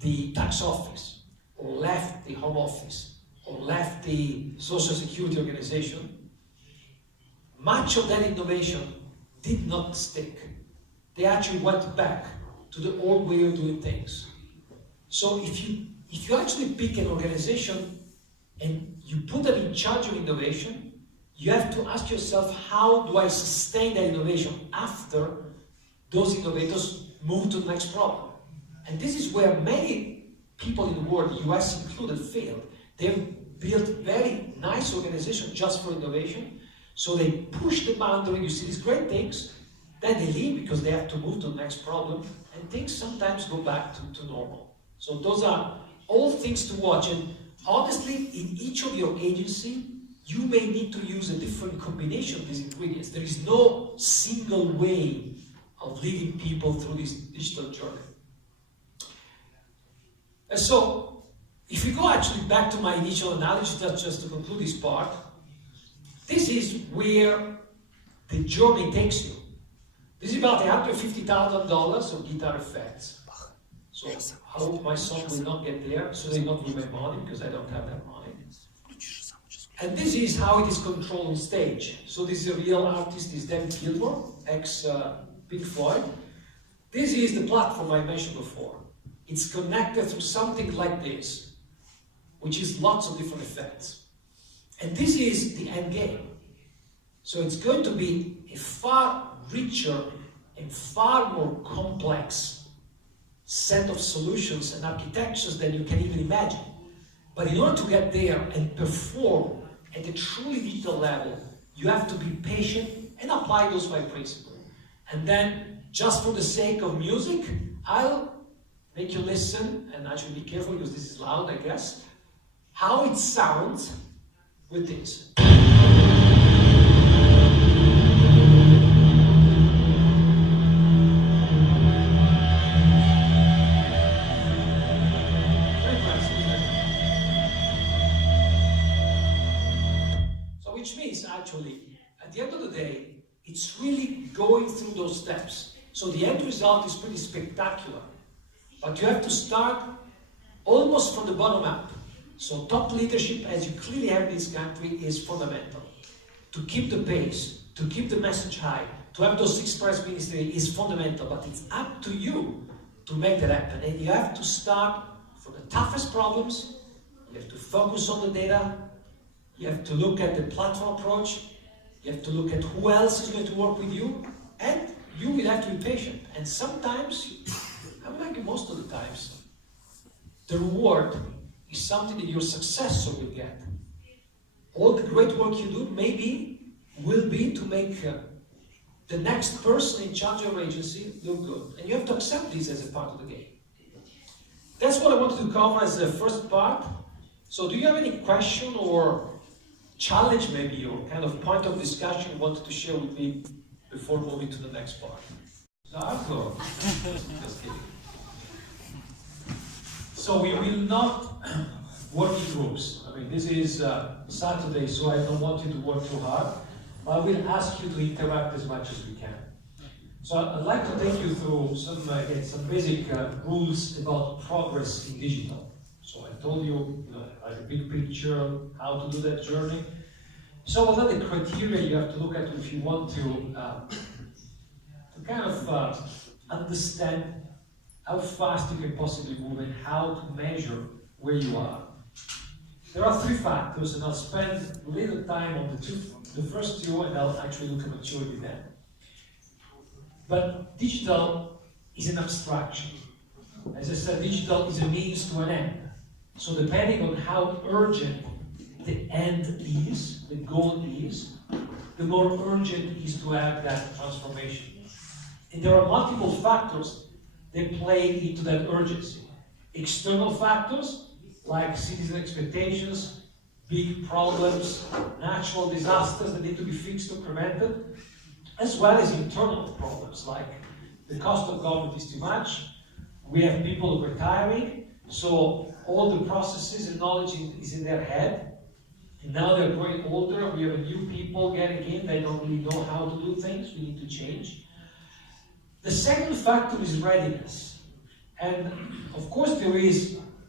the tax office, or left the home office, or left the social security organization, much of that innovation did not stick. They actually went back to the old way of doing things. So if you actually pick an organization and you put them in charge of innovation, you have to ask yourself, how do I sustain that innovation after those innovators move to the next problem? And this is where many people in the world, US included, failed. They've built very nice organizations just for innovation, so they push the boundary, you see these great things, then they leave because they have to move to the next problem, and things sometimes go back to normal. So those are all things to watch, and honestly, in each of your agency, you may need to use a different combination of these ingredients. There is no single way of leading people through this digital journey. And so, if we go actually back to my initial analogy, that's just to conclude this part, this is where the journey takes you. This is about $150,000 of guitar effects. So I hope my son will not get there, so they not lose my money, because I don't have that money. And this is how it is controlled on stage. So this is a real artist, is David Gilmour, ex-Pink Floyd. This is the platform I mentioned before. It's connected through something like this, which is lots of different effects. And this is the end game. So it's going to be a far richer and far more complex set of solutions and architectures than you can even imagine. But in order to get there and perform at a truly digital level, you have to be patient and apply those five principles. And then, just for the sake of music, I'll make you listen, and actually be careful because this is loud, I guess, how it sounds with this. Which means, actually, at the end of the day, it's really going through those steps. So the end result is pretty spectacular. But you have to start almost from the bottom up. So top leadership, as you clearly have in this country, is fundamental. To keep the pace, to keep the message high, to have those express ministry is fundamental. But it's up to you to make that happen. And you have to start from the toughest problems. You have to focus on the data. You have to look at the platform approach. You have to look at who else is going to work with you. And you will have to be patient. And sometimes, I would argue most of the times, the reward is something that your successor will get. All the great work you do will be to make the next person in charge of your agency look good. And you have to accept this as a part of the game. That's what I wanted to cover as the first part. So do you have any question or challenge maybe, or kind of point of discussion you wanted to share with me before moving to the next part? Darko. Just kidding. So we will not work in groups. I mean, this is Saturday, so I don't want you to work too hard. I will ask you to interact as much as we can. So I'd like to take you through some basic rules about progress in digital. So I told you, like a big picture, how to do that journey. So what are the criteria you have to look at if you want to kind of understand how fast you can possibly move and how to measure where you are? There are three factors, and I'll spend a little time on the first two, and I'll actually look at maturity then. But digital is an abstraction. As I said, digital is a means to an end. So depending on how urgent the end is, the goal is, the more urgent it is to have that transformation. And there are multiple factors that play into that urgency. External factors, like citizen expectations, big problems, natural disasters that need to be fixed or prevented, as well as internal problems, like the cost of government is too much, we have people retiring, so all the processes and knowledge is in their head, and now they're growing older, we have new people getting in, they don't really know how to do things, we need to change. The second factor is readiness. And of course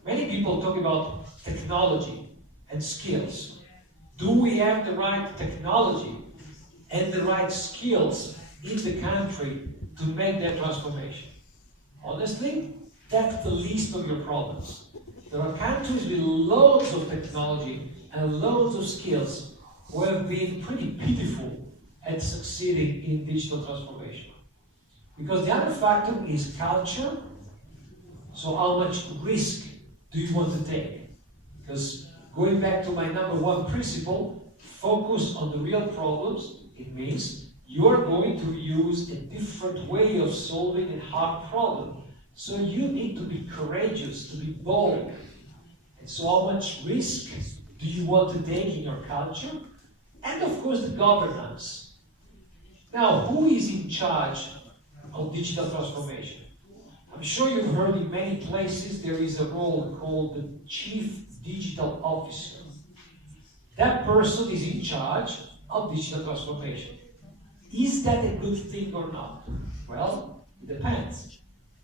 many people talk about technology and skills. Do we have the right technology and the right skills in the country to make that transformation? Honestly, that's the least of your problems. There are countries with loads of technology and loads of skills who have been pretty pitiful at succeeding in digital transformation. Because the other factor is culture. So how much risk do you want to take? Because going back to my number one principle, focus on the real problems. It means you're going to use a different way of solving a hard problem. So you need to be courageous, to be bold. And so how much risk do you want to take in your culture? And of course the governance. Now, who is in charge of digital transformation? I'm sure you've heard in many places there is a role called the Chief Digital Officer. That person is in charge of digital transformation. Is that a good thing or not? Well, it depends.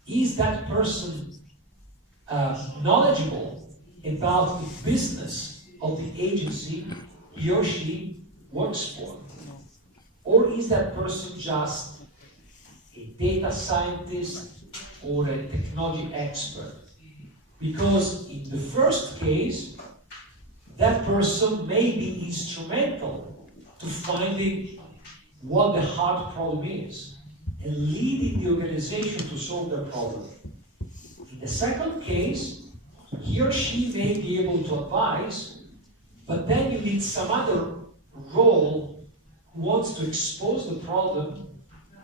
Is that person knowledgeable about the business of the agency he or she works for? Or is that person just a data scientist or a technology expert? Because in the first case, that person may be instrumental to finding what the hard problem is and leading the organization to solve the problem. In the second case, he or she may be able to advise, but then you need some other role who wants to expose the problem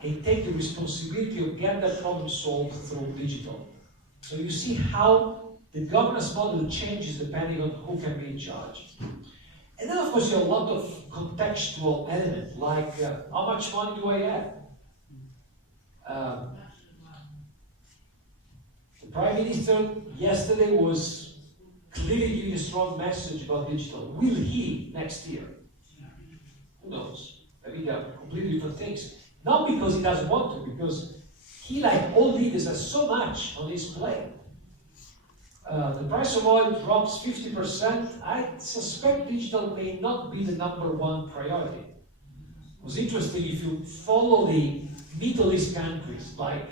and take the responsibility of getting that problem solved through digital. So you see how the governance model changes depending on who can be in charge. And then, of course, you have a lot of contextual elements, like how much money do I have? The Prime Minister yesterday was clearly giving a strong message about digital. Will he next year? Who knows? Maybe they are completely different things. Not because he doesn't want to, because he, like all leaders, has so much on his plate. The price of oil drops 50%. I suspect digital may not be the number one priority. It was interesting if you follow the Middle East countries, like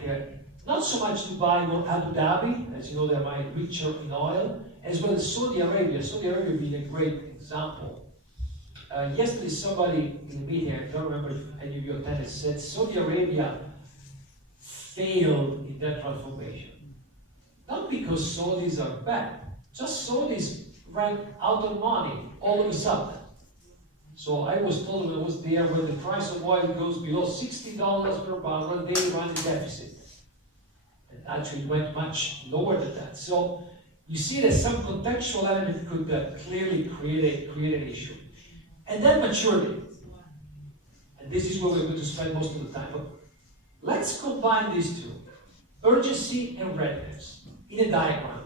not so much Dubai or Abu Dhabi, as you know they're much richer in oil, as well as Saudi Arabia. Saudi Arabia being a great example. Yesterday somebody in the media, I don't remember if any of you attended, said Saudi Arabia failed in that transformation. Not because Saudis are bad, just Saudis ran out of money all of a sudden. So I was told when I was there, when the price of oil goes below $60 per barrel, they run a deficit. And actually it went much lower than that. So you see that some contextual element could clearly create an issue. And then maturity. And this is where we're going to spend most of the time. But let's combine these two, urgency and readiness, in a diagram.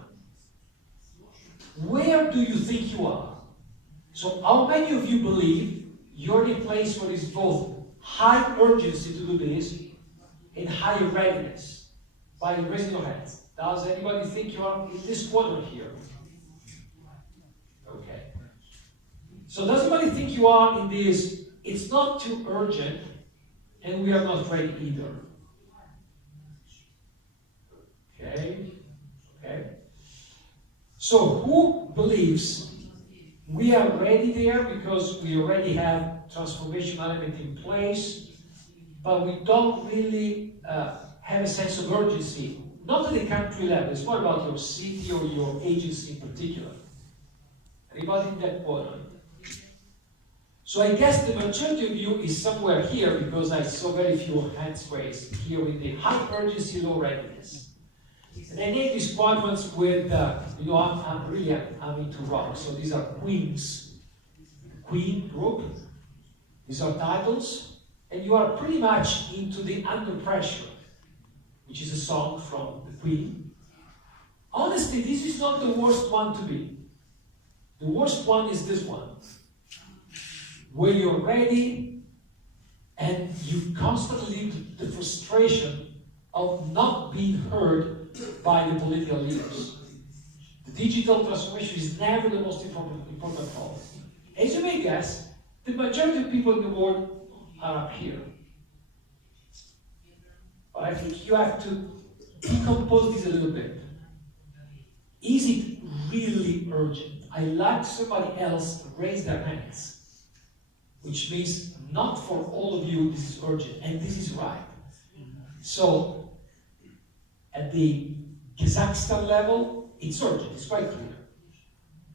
Where do you think you are? So how many of you believe you're in a place where it's both high urgency to do this in higher readiness? By raising your hands. Does anybody think you are in this quadrant here? Okay. So does anybody think you are in this, it's not too urgent, and we are not ready either? Okay. Okay. So who believes we are ready there because we already have transformation element in place, but we don't really have a sense of urgency, not at the country level, it's more about your city or your agency in particular. Anybody in that quadrant? So I guess the majority of you is somewhere here because I saw very few hands raised here with the high urgency, low readiness. And I name these quadrants with, I'm into rock, so these are queens. Queen group, these are titles, and you are pretty much into the Under Pressure, which is a song from the Queen. Honestly, this is not the worst one to be. The worst one is this one, where you're ready and you constantly live the frustration of not being heard by the political leaders. The digital transformation is never the most important problem. As you may guess, the majority of people in the world are up here. But I think you have to decompose this a little bit. Is it really urgent? I like somebody else raise their hands, which means not for all of you this is urgent, and this is right. So, at the Kazakhstan level, it's urgent, it's quite clear.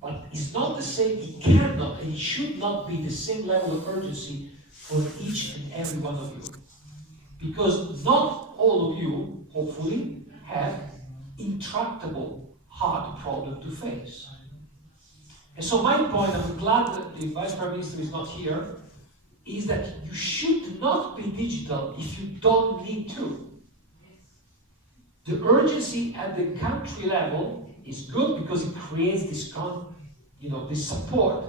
But it's not the same, it cannot and it should not be the same level of urgency for each and every one of you. Because not all of you, hopefully, have intractable, hard problem to face. And so my point, I'm glad that the Vice Prime Minister is not here, is that you should not be digital if you don't need to. The urgency at the country level is good because it creates this, this support.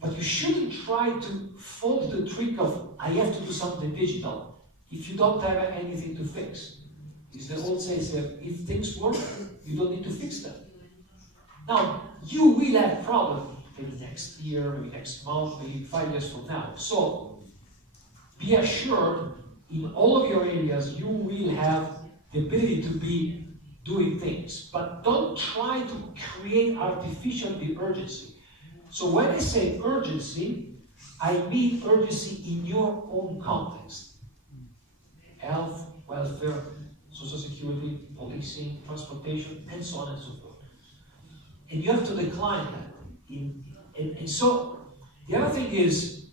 But you shouldn't try to fall to the trick of, I have to do something digital, if you don't have anything to fix. It's the old saying, if things work, you don't need to fix them. Now, you will have problems maybe next year, maybe next month, maybe 5 years from now. So, be assured, in all of your areas, you will have the ability to be doing things. But don't try to create artificially urgency. So when I say urgency, I mean urgency in your own context. Health, welfare, social security, policing, transportation, and so on and so forth. And you have to decline that. And so, the other thing is,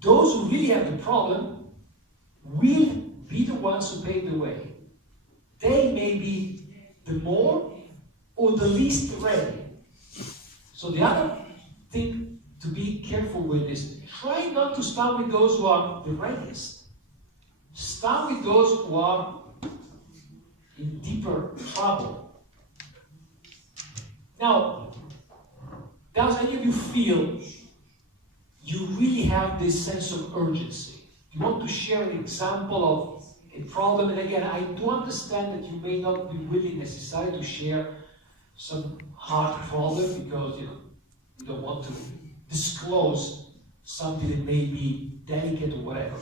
those who really have the problem will be the ones who pave the way. They may be the more or the least ready. So the other thing to be careful with is, try not to start with those who are the readiest. Start with those who are in deeper trouble. Now, does any of you feel you really have this sense of urgency? You want to share an example of a problem? And again, I do understand that you may not be willing necessarily to share some hard problem because you don't want to disclose something that may be delicate or whatever.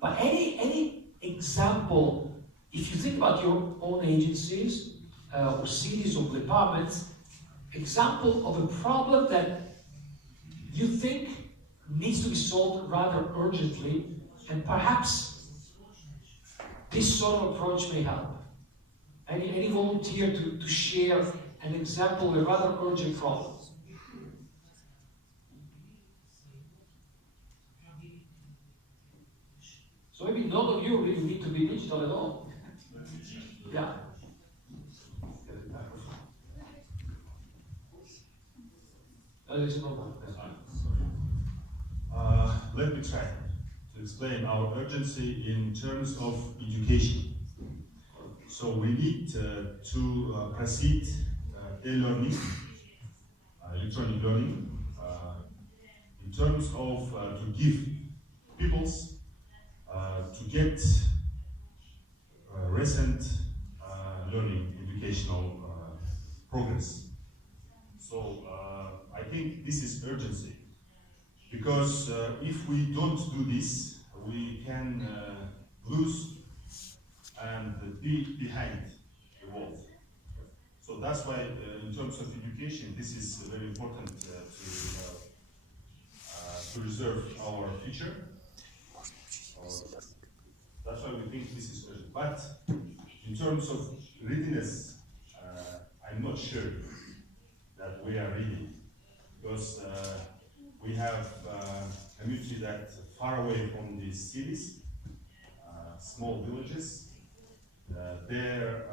But any example, if you think about your own agencies or cities or departments, example of a problem that you think needs to be solved rather urgently, and perhaps this sort of approach may help. Any volunteer to share an example of a rather urgent problem? So maybe none of you really need to be digital at all. Yeah. Let me try to explain our urgency in terms of education. So we need to proceed e-learning, electronic learning, in terms of to give peoples to get recent learning, educational progress. So I think this is urgency, because if we don't do this, we can lose and be behind the world. So that's why, in terms of education, this is very important to reserve our future. That's why we think this is urgent. But in terms of readiness, I'm not sure that we are ready, because we have a community that far away from the cities, small villages. There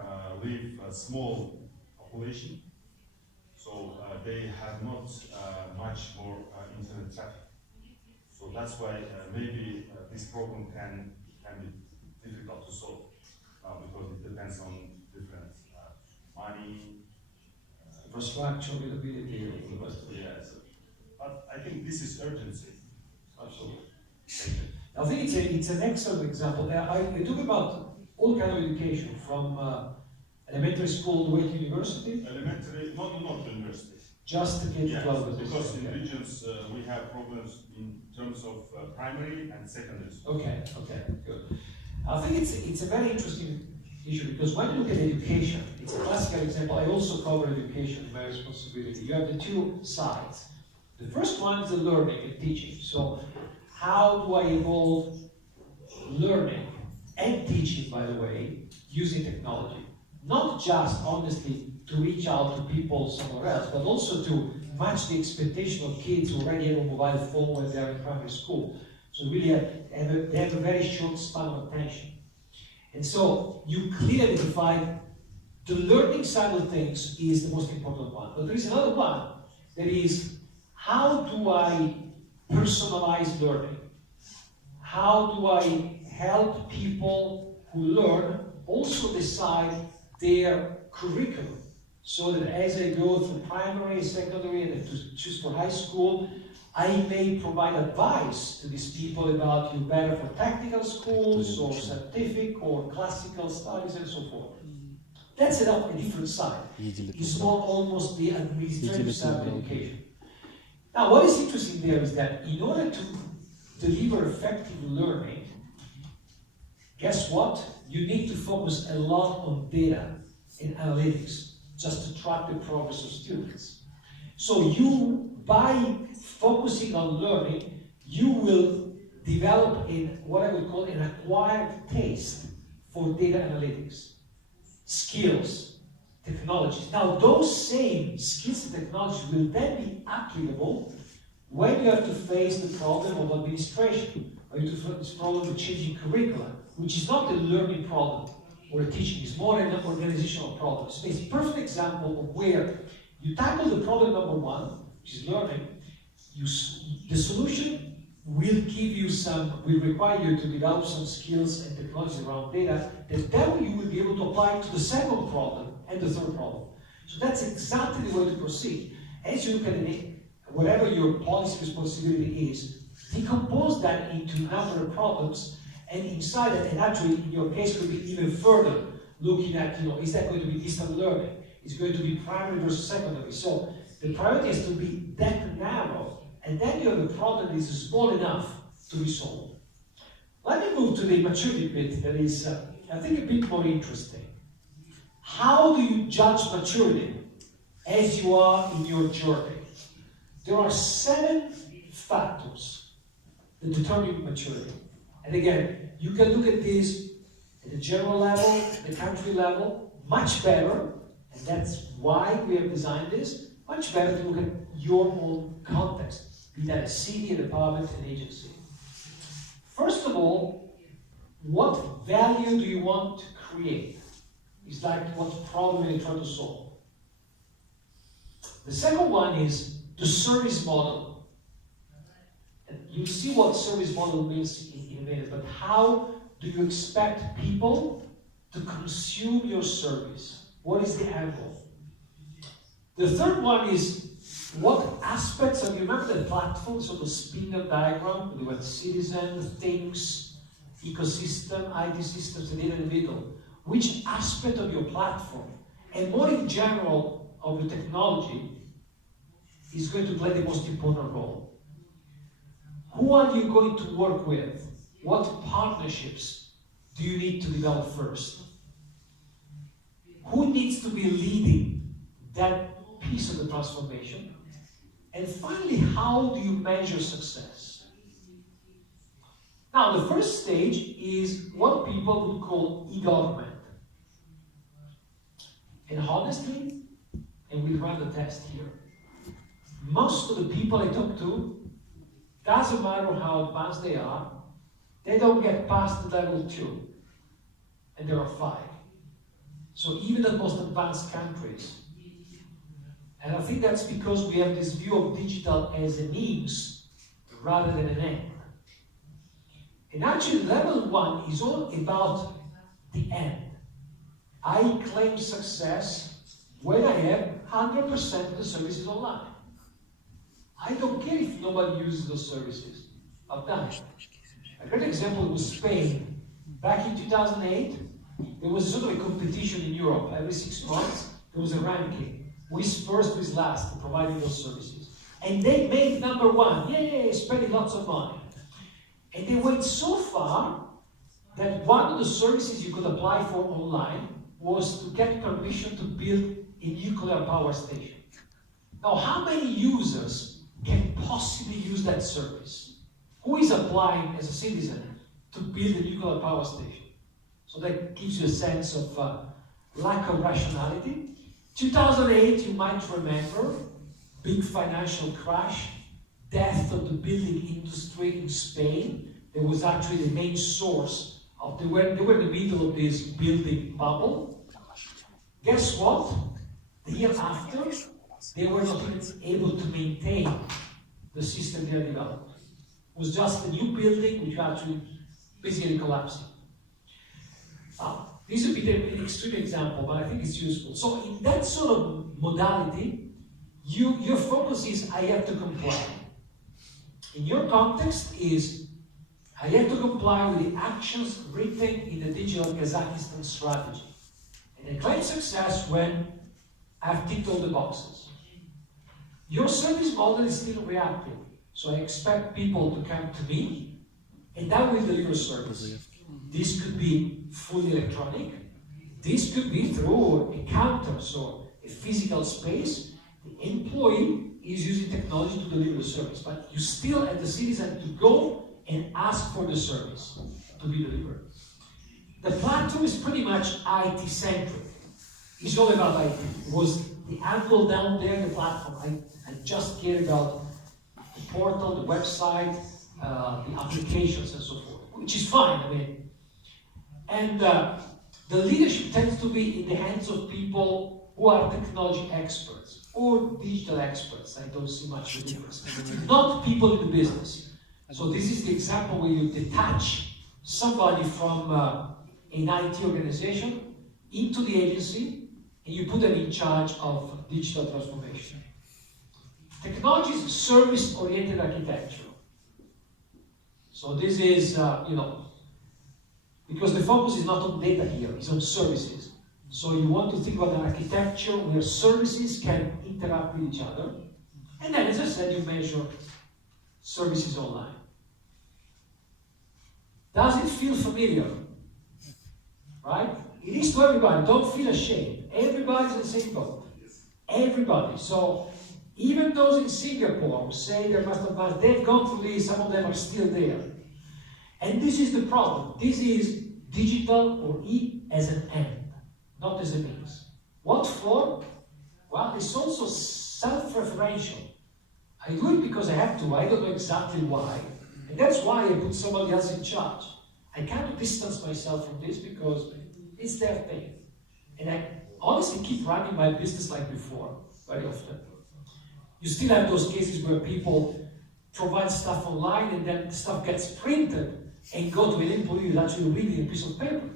live a small population, so they have not much more internet traffic. So that's why maybe this problem can be difficult to solve, because it depends on different money, Infrastructure, availability, all the rest of it. yes. But I think this is urgency. Absolutely. Thank you. I think it's an excellent example. I talk about all kind of education, from elementary school all the way to university. Elementary, not university. Just to get Yes, to 12. because in regions we have problems in terms of primary and secondary school. Okay, good. I think it's a very interesting issue, because when you look at education, it's a classical example. I also cover education in my responsibility. You have the two sides. The first one is the learning and teaching. So how do I evolve learning and teaching, by the way, using technology? Not just, honestly, to reach out to people somewhere else, but also to match the expectation of kids who already have a mobile phone when they're in primary school. So really they have a very short span of attention. And so you clearly define the learning side of things is the most important one. But there is another one that is, how do I personalize learning? How do I help people who learn also decide their curriculum, so that as I go through primary, secondary, and to choose for high school, I may provide advice to these people about you better for technical schools or scientific or classical studies and so forth. That's a different side. It's more almost the administrative side of education. Now, what is interesting there is that in order to deliver effective learning, guess what? You need to focus a lot on data and analytics just to track the progress of students. So you, by focusing on learning, you will develop what I would call an acquired taste for data analytics, skills, technologies. Now, those same skills and technologies will then be applicable when you have to face the problem of administration, or you have to face the problem of changing curricula, which is not a learning problem or a teaching, it's more an organizational problem. So it's a perfect example of where you tackle the problem number one, which is learning. The solution will require you to develop some skills and technologies around data that then you will be able to apply to the second problem and the third problem. So that's exactly the way to proceed. As you look at whatever your policy responsibility is, decompose that into a number of problems, and inside it, and actually in your case could be even further, looking at, is that going to be distant learning? Is it going to be primary versus secondary? So the priority is to be that narrow, and then you have a problem that is small enough to be solved. Let me move to the maturity bit that is, I think, a bit more interesting. How do you judge maturity as you are in your journey? There are 7 factors that determine maturity. And again, you can look at this at the general level, the country level, much better, and that's why we have designed this, much better to look at your own context, be that a city, a department, an agency. First of all, what value do you want to create? It's like what problem you're trying to solve. The second one is the service model. And you'll see what service model means in a minute, but how do you expect people to consume your service? What is the angle? The third one is what aspects of, you remember the platform, so the spindle diagram, we went citizen, things, ecosystem, IT systems, and data in the middle. which aspect of your platform, and more in general of the technology, is going to play the most important role. Who are you going to work with? What partnerships do you need to develop first? Who needs to be leading that piece of the transformation? And finally, how do you measure success? Now, the first stage is what people would call e-government. And honestly, and we'll run the test here, most of the people I talk to, doesn't matter how advanced they are, they don't get past the level 2. And there are 5. So even the most advanced countries. And I think that's because we have this view of digital as a means rather than an end. And actually level 1 is all about the end. I claim success when I have 100% of the services online. I don't care if nobody uses those services. I've done it. A great example was Spain. Back in 2008, there was sort of a competition in Europe. Every 6 months, there was a ranking. Who is first, who is last, providing those services. And they made number 1. Yay, spending lots of money. And they went so far that one of the services you could apply for online was to get permission to build a nuclear power station. Now, how many users can possibly use that service? Who is applying as a citizen to build a nuclear power station? So that gives you a sense of lack of rationality. 2008, you might remember, big financial crash, death of the building industry in Spain. There was actually the main source of, they were in the middle of this building bubble. Guess what? The year after, they were not even able to maintain the system they had developed. It was just a new building which actually basically collapsing. This would be an extreme example, but I think it's useful. So in that sort of modality, your focus is, I have to comply. In your context is, I have to comply with the actions written in the digital Kazakhstan strategy. And I claim success when I've ticked all the boxes. Your service model is still reactive. So I expect people to come to me, and I will deliver service. This could be fully electronic. This could be through a counter, so a physical space. The employee is using technology to deliver the service, but you still have the citizen to go and ask for the service to be delivered. The platform is pretty much IT-centric. It's all about IT. It was the angle down there in the platform. I just care about the portal, the website, the applications, and so forth, which is fine. I mean, and the leadership tends to be in the hands of people who are technology experts or digital experts. I don't see much of a difference. Not people in the business. So this is the example where you detach somebody from an IT organization into the agency, and you put them in charge of digital transformation. Technology is service-oriented architecture. So this is, because the focus is not on data here, it's on services. So you want to think about an architecture where services can interact with each other. And then, as I said, you measure services online. Does it feel familiar? Right? It is to everybody. Don't feel ashamed. Everybody's in the same boat. Everybody. So even those in Singapore who say they must advance, they've gone through this, some of them are still there. And this is the problem. This is digital or E as an end, not as a means. What for? Well, it's also self-referential. I do it because I have to. I don't know exactly why. And that's why I put somebody else in charge. I can't distance myself from this because it's their thing. And I honestly keep running my business like before, very often. You still have those cases where people provide stuff online and then the stuff gets printed and go to an employee who's actually reading a piece of paper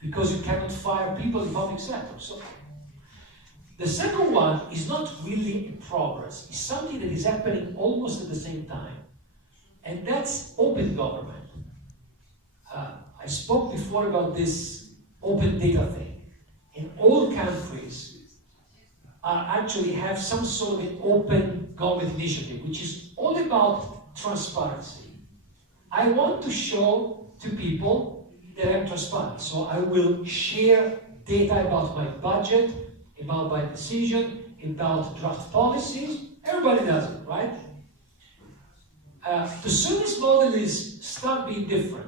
because you cannot fire people in public sector. So the second one is not really a progress. It's something that is happening almost at the same time. And that's open government. I spoke before about this open data thing. And all countries actually have some sort of an open government initiative, which is all about transparency. I want to show to people that I'm transparent. So I will share data about my budget, about my decision, about draft policies. Everybody does it, right? The service model is start being different.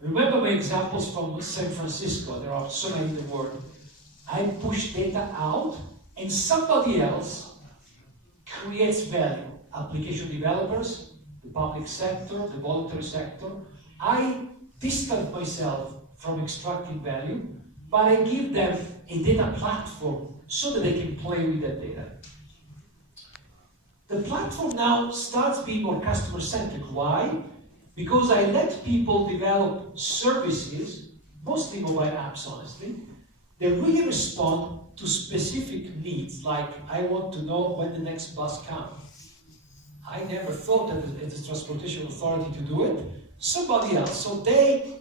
Remember my examples from San Francisco. There are so many in the world. I push data out, and somebody else creates value. Application developers, the public sector, the voluntary sector. I distance myself from extracting value, but I give them a data platform so that they can play with that data. The platform now starts being more customer-centric. Why? Because I let people develop services, mostly mobile apps, honestly, that really respond to specific needs, like I want to know when the next bus comes. I never thought that as a transportation authority to do it. Somebody else. So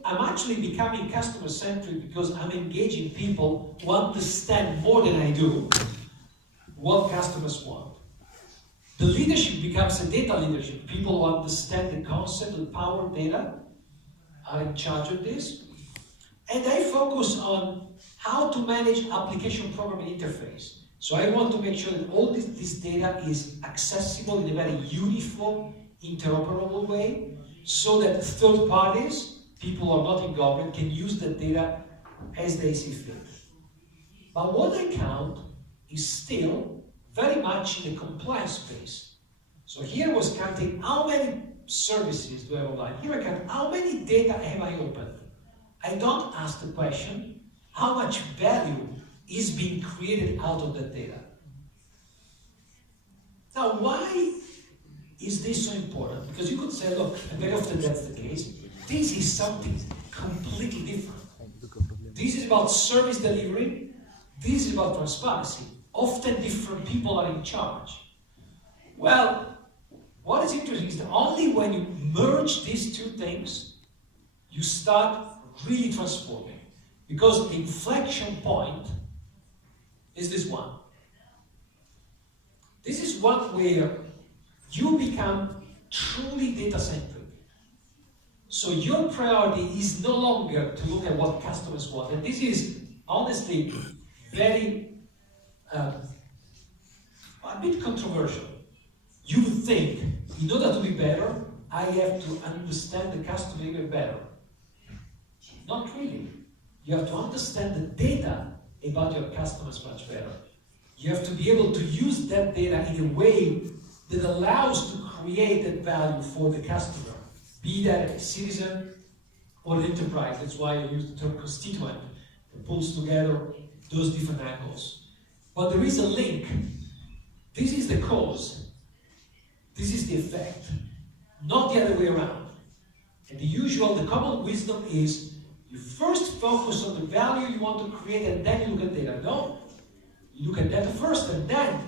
I'm actually becoming customer-centric because I'm engaging people who understand more than I do what customers want. The leadership becomes a data leadership. People who understand the concept and power of data are in charge of this. And I focus on how to manage application program interface. So I want to make sure that all this data is accessible in a very uniform, interoperable way, so that third parties, people who are not in government, can use that data as they see fit. But what I count is still very much in the compliance space. So here I was counting how many services do I have online. Here I count how many data have I opened. I don't ask the question, how much value is being created out of that data. Now, why is this so important? Because you could say, look, and very often that's the case, this is something completely different. This is about service delivery, this is about transparency. Often different people are in charge. Well, what is interesting is that only when you merge these two things, you start really transforming. Because the inflection point is this one. This is one where you become truly data-centric. So your priority is no longer to look at what customers want. And this is honestly very a bit controversial. You would think, in order to be better, I have to understand the customer even better. Not really. You have to understand the data about your customers much better. You have to be able to use that data in a way that allows to create that value for the customer, be that a citizen or an enterprise. That's why I use the term constituent. It pulls together those different angles. But there is a link. This is the cause. This is the effect. Not the other way around. And the common wisdom is you first focus on the value you want to create and then you look at data. No. You look at data first and then,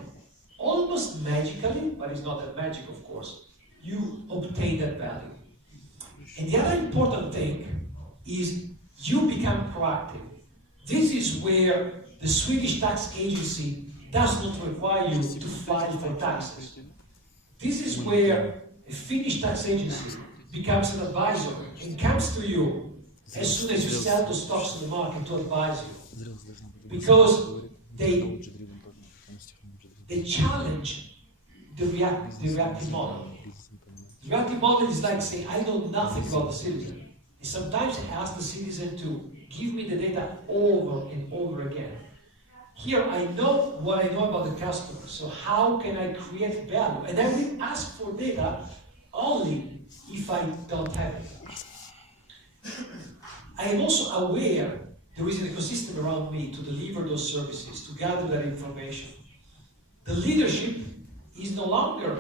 almost magically, but it's not that magic of course, you obtain that value. And the other important thing is you become proactive. This is where the Swedish tax agency does not require you to file for taxes. This is where a Finnish tax agency becomes an advisor and comes to you as soon as you sell the stocks in the market to advise you. Because they challenge the reactive model. The reactive model is like saying, I know nothing about the citizen. And sometimes I ask the citizen to give me the data over and over again. Here I know what I know about the customer, so how can I create value? And I will ask for data only if I don't have it. I am also aware there is an ecosystem around me to deliver those services, to gather that information. The leadership is no longer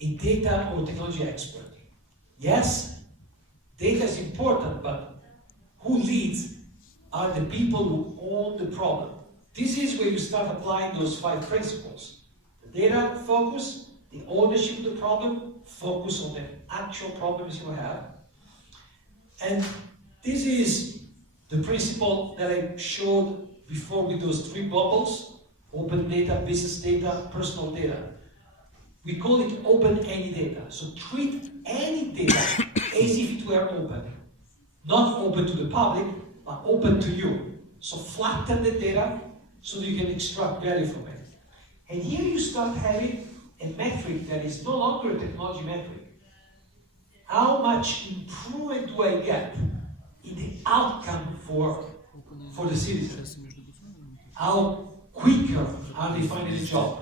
a data or technology expert. Yes, data is important, but who leads are the people who own the problem. This is where you start applying those 5 principles. The data focus, the ownership of the problem, focus on the actual problems you have. And this is the principle that I showed before with those three bubbles, open data, business data, personal data. We call it open any data. So treat any data as if it were open. Not open to the public, but open to you. So flatten the data so that you can extract value from it. And here you start having a metric that is no longer a technology metric. How much improvement do I get in the outcome for the citizens? How quicker are they finding a job?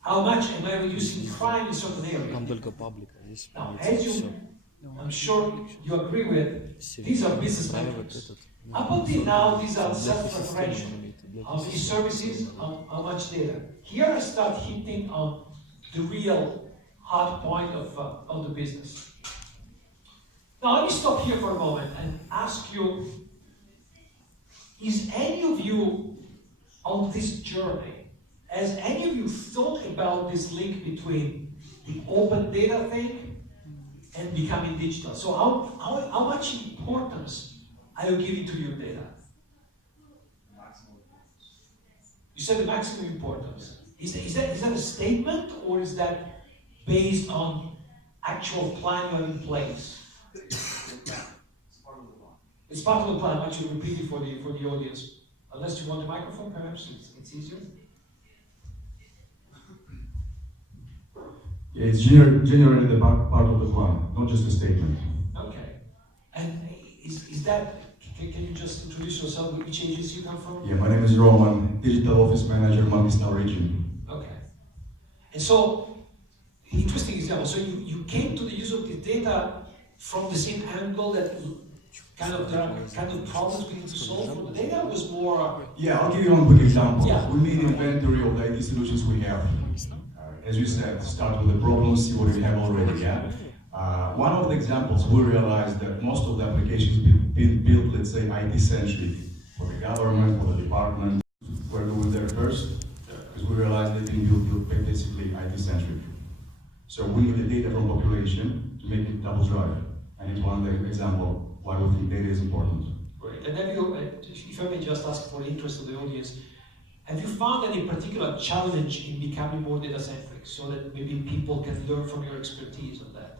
How much am I reducing crime in certain areas? Now, as you, I'm sure you agree with, these are business metrics. Up until now, these are self-referential. How many services, how much data. Here I start hitting on the real hard point of the business. Now let me stop here for a moment and ask you, is any of you on this journey, has any of you thought about this link between the open data thing and becoming digital? So how much importance are you giving to your data? You said the maximum importance. Is that a statement, or is that based on actual plan you have in place? It's part of the plan. I want you to repeat it for the audience. Unless you want the microphone, perhaps it's easier. Yeah, it's generally the part of the plan, not just a statement. Okay. And is that? Can you just introduce yourself? Which agency you come from? Yeah, my name is Roman, Digital Office Manager, Mangistan region. Okay. And so, interesting example. So you came to the use of the data from the same angle that kind of problems we need to solve for the data was more. Yeah, I'll give you one quick example. Yeah. We made inventory of the IT solutions we have. As you said, start with the problem, see what we have already. Yeah. One of the examples, we realized that most of the applications being built, let's say, IT-centric for the government, for the department. We're going there first because we realized they've been built basically IT-centric. So we need the data from population to make it double drive, and it's one of the examples why we think data is important. Great. And have you, if I may just ask for the interest of the audience, have you found any particular challenge in becoming more data-centric so that maybe people can learn from your expertise on that?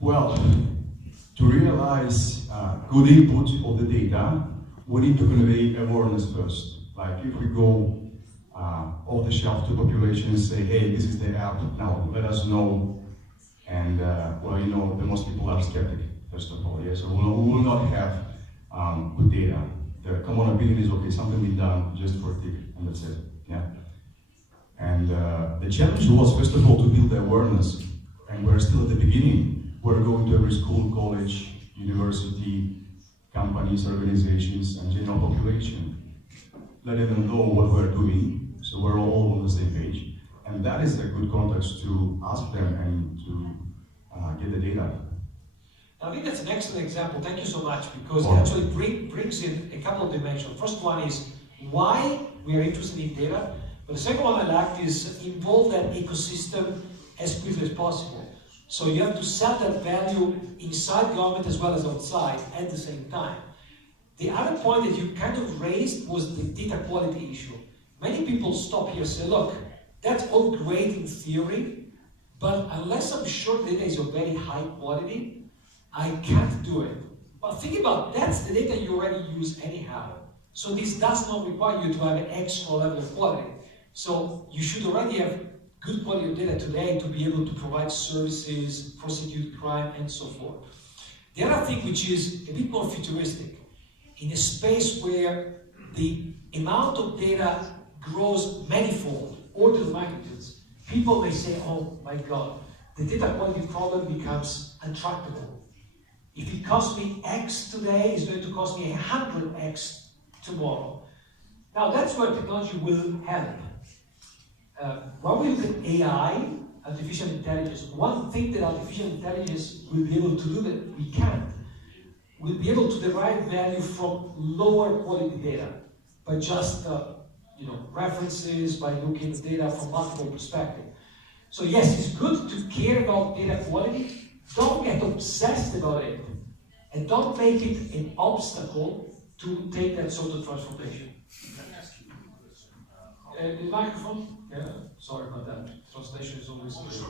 Well, to realize good input of the data, we need to convey awareness first. Like if we go off the shelf to population and say, hey, this is the app, now let us know. And well, you know, the most people are skeptic, first of all. Yeah? So we will not have good data. The common opinion is, okay, something be done just for a tick, and that's it. Yeah. And the challenge was, first of all, to build the awareness. And we're still at the beginning. We're going to every school, college, university, companies, organizations, and general population, letting them know what we're doing, so we're all on the same page. And that is a good context to ask them and to get the data. I think that's an excellent example. Thank you so much, because it actually brings in a couple of dimensions. First one is why we are interested in data, but the second one I liked is involve that ecosystem as quickly as possible. So you have to set that value inside government as well as outside at the same time. The other point that you kind of raised was the data quality issue. Many people stop here and say, look, that's all great in theory, but unless I'm sure data is of very high quality, I can't do it. But think about that's the data you already use anyhow. So this does not require you to have an extra level of quality. So you should already have good quality of data today to be able to provide services, prosecute crime, and so forth. The other thing, which is a bit more futuristic, in a space where the amount of data grows manifold, orders of magnitudes, people may say, oh my God, the data quality problem becomes untractable. If it costs me X today, it's going to cost me 100X tomorrow. Now that's where technology will help. When we look at AI, artificial intelligence, one thing that artificial intelligence will be able to do that we can't, we'll be able to derive value from lower quality data, by just references, by looking at data from multiple perspectives. So yes, it's good to care about data quality. Don't get obsessed about it. and don't make it an obstacle to take that sort of transformation. The microphone? Yeah, sorry about that. Translation is always clear.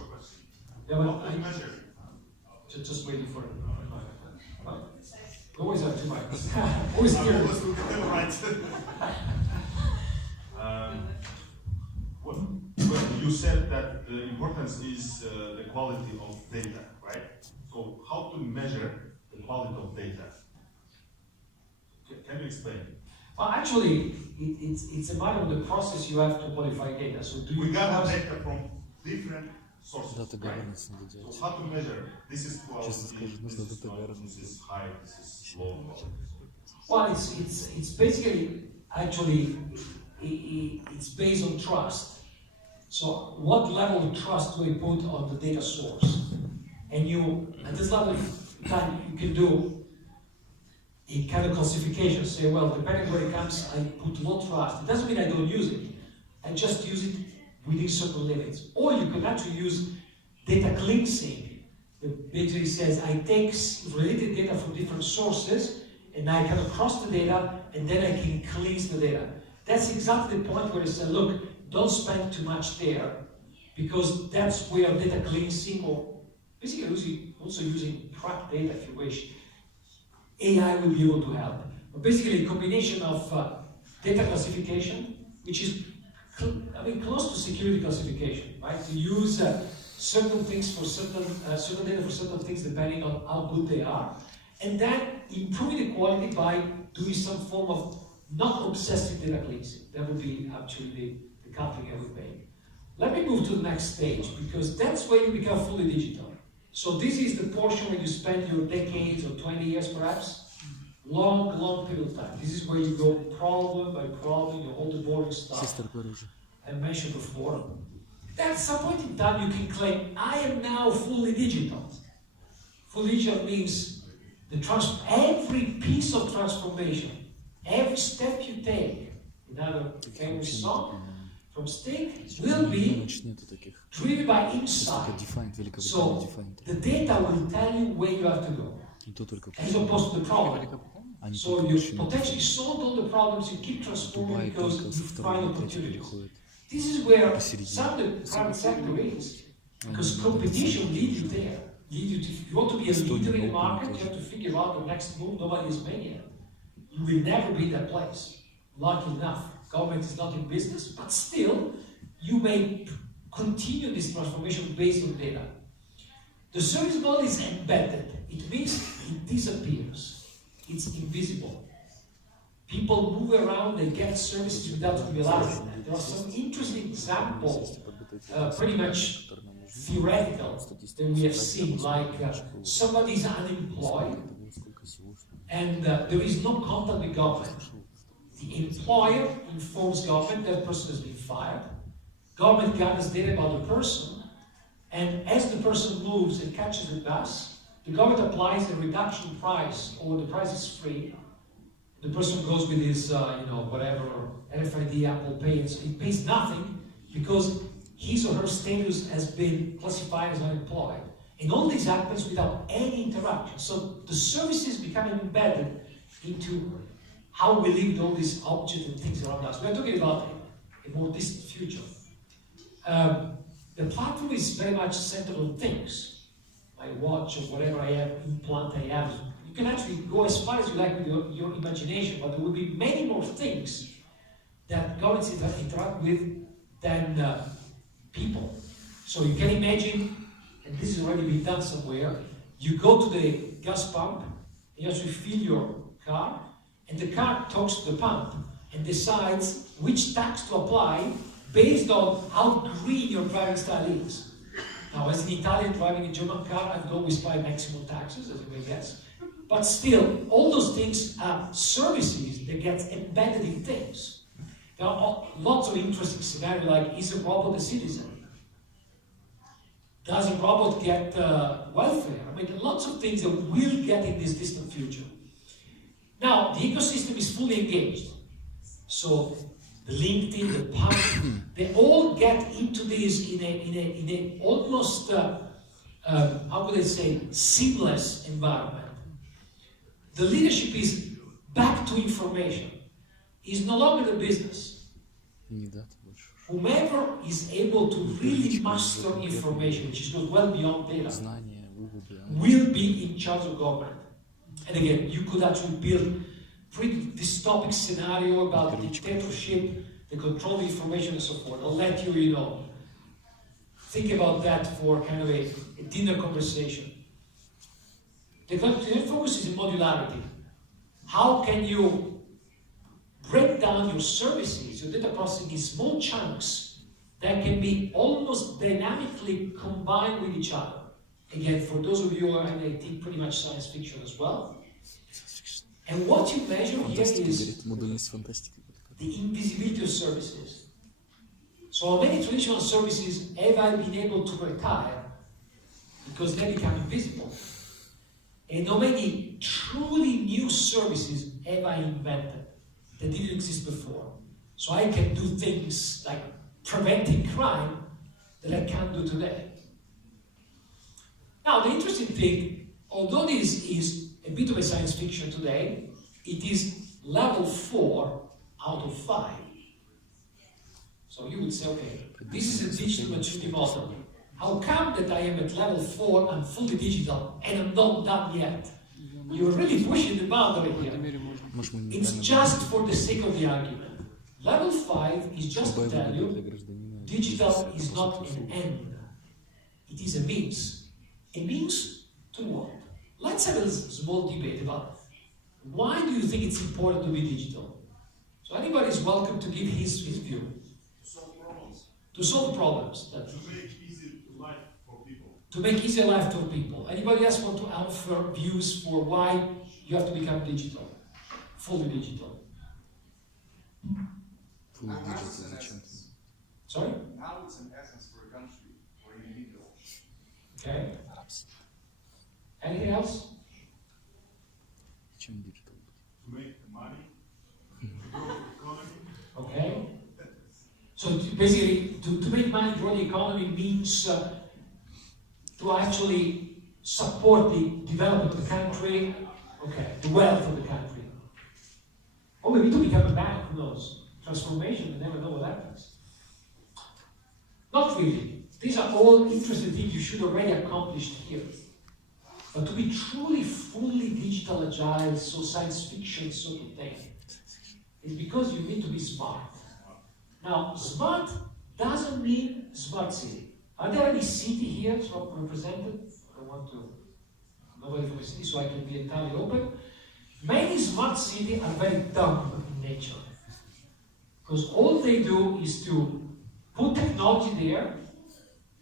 Yeah, but I measure. Just waiting for it. Always have two mics. Always here. Well, you said that the importance is the quality of data, right? So how to measure the quality of data? Can you explain? Well, actually, it's a matter of the process you have to qualify data. So do you we got data from different sources, right? So So how to measure? This is quality, this is low, this is high, this is low. Well, it's basically actually it's based on trust. So what level of trust do we put on the data source? And you, at this level of time, you can do a kind of classification. Say, well, depending where it comes, I put low trust. It doesn't mean I don't use it. I just use it within certain limits. Or you can actually use data cleansing. That basically says I take related data from different sources and I kind of cross the data and then I can cleanse the data. That's exactly the point where it said, look, don't spend too much there, because that's where data cleansing, or basically also using track data if you wish, AI will be able to help. But basically a combination of data classification, which is close to security classification, right? To use certain things for certain data for certain things depending on how good they are, and then improving the quality by doing some form of not obsessive data cleansing. That would be actually the coupling I would make. Let me move to the next stage, because that's where you become fully digital. So this is the portion where you spend your decades or 20 years perhaps, long period of time. This is where you go problem by problem, you hold the boring stuff I mentioned before. At some point in time you can claim, I am now fully digital. Fully digital means every piece of transformation, every step you take, another famous song from Sting, will be driven by insight. So the data will tell you where you have to go, as opposed to the problem. So you potentially solve all the problems, you keep transforming because you find opportunities. This is where some of the private sector is, because competition leads you there. If you want to be a leader in the market, you have to figure out the next move nobody has made yet. You will never be that place. Lucky enough, government is not in business, but still, you may continue this transformation based on data. The service model is embedded. It means it disappears. It's invisible. People move around, they get services without realizing that. There are some interesting examples, pretty much theoretical, that we have seen, like somebody is unemployed, and there is no contact with government. The employer informs government that person has been fired. Government gathers data about the person, and as the person moves and catches the bus, the government applies a reduction price, or the price is free. The person goes with his, whatever, RFID, Apple Pay, and so he pays nothing because his or her status has been classified as unemployed. And all this happens without any interaction. So the services become embedded into how we live with all these objects and things around us. We're talking about a more distant future. The platform is very much centered on things. My watch or whatever I have, implant I have. You can actually go as far as you like with your imagination, but there will be many more things that governments interact with than people. So you can imagine, and this has already been done somewhere, you go to the gas pump, you actually fill your car, and the car talks to the pump and decides which tax to apply based on how green your driving style is. Now, as an Italian driving a German car, I would always buy maximum taxes, as you may guess. But still, all those things are services that get embedded in things. There are lots of interesting scenarios, like, is a robot a citizen? Does a robot get welfare? I mean, lots of things that will get in this distant future. Now, the ecosystem is fully engaged. So, the LinkedIn, the Pump, they all get into this in a almost, how could I say, seamless environment. The leadership is back to information. It's no longer the business. Whomever is able to really master information, which goes well beyond data, will be in charge of government. And again, you could actually build pretty dystopic scenario about dictatorship, the control of information and so forth. I'll let you, think about that for kind of a dinner conversation. The focus is in modularity. How can you break down your services, your data processing in small chunks that can be almost dynamically combined with each other? Again, for those of you who are in IT, pretty much science fiction as well. And what you measure here is the invisibility of services. So how many traditional services have I been able to retire because they become invisible? And how many truly new services have I invented that didn't exist before? So I can do things like preventing crime that I can't do today. Now, the interesting thing, although this is a bit of a science fiction today, it is level 4 out of 5. So you would say, okay, this is a digital maturity model. How come that I am at level 4 and fully digital and I'm not done yet? You're really pushing the boundary here. It's just for the sake of the argument. Level 5 is just to tell you, digital is not an end. It is a means. A means to what? Let's have a small debate about why do you think it's important to be digital? So anybody is welcome to give his view. To solve problems. To make easy life for people. To make easier life for people. Anybody else want to offer views for why you have to become digital? Fully digital. Sorry? Now it's an essence for a country or an individual. Okay. Anything else? To make money, to grow the economy. Okay. So basically, to make money, grow the economy means to actually support the development of the country, okay, the wealth of the country. Or maybe to become a bank, who knows? Transformation, you never know what happens. Not really. These are all interesting things you should already accomplish here. But to be truly, fully digital agile, so science fiction sort of thing, is because you need to be smart. Now, smart doesn't mean smart city. Are there any city here represented? I want to, nobody from a city, so I can be entirely open. Many smart cities are very dumb in nature. Because all they do is to put technology there,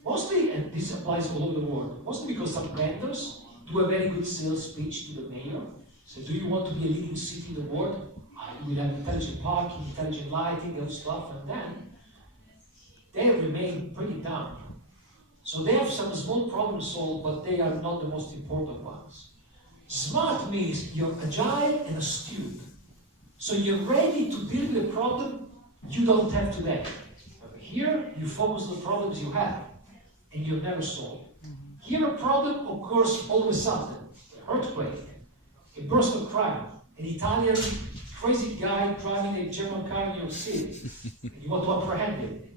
mostly, and this applies all over the world, mostly because some vendors do a very good sales pitch to the mayor. So, do you want to be a leading city in the world? We have intelligent parking, intelligent lighting, and stuff, and then they remain pretty dumb. So they have some small problems solved, but they are not the most important ones. Smart means you're agile and astute. So you're ready to deal with a problem you don't have today. Here, you focus on the problems you have, and you'll never solve. Here, a problem occurs all of a sudden. An earthquake, a burst of crime, an Italian crazy guy driving a German car in your city, and you want to apprehend it.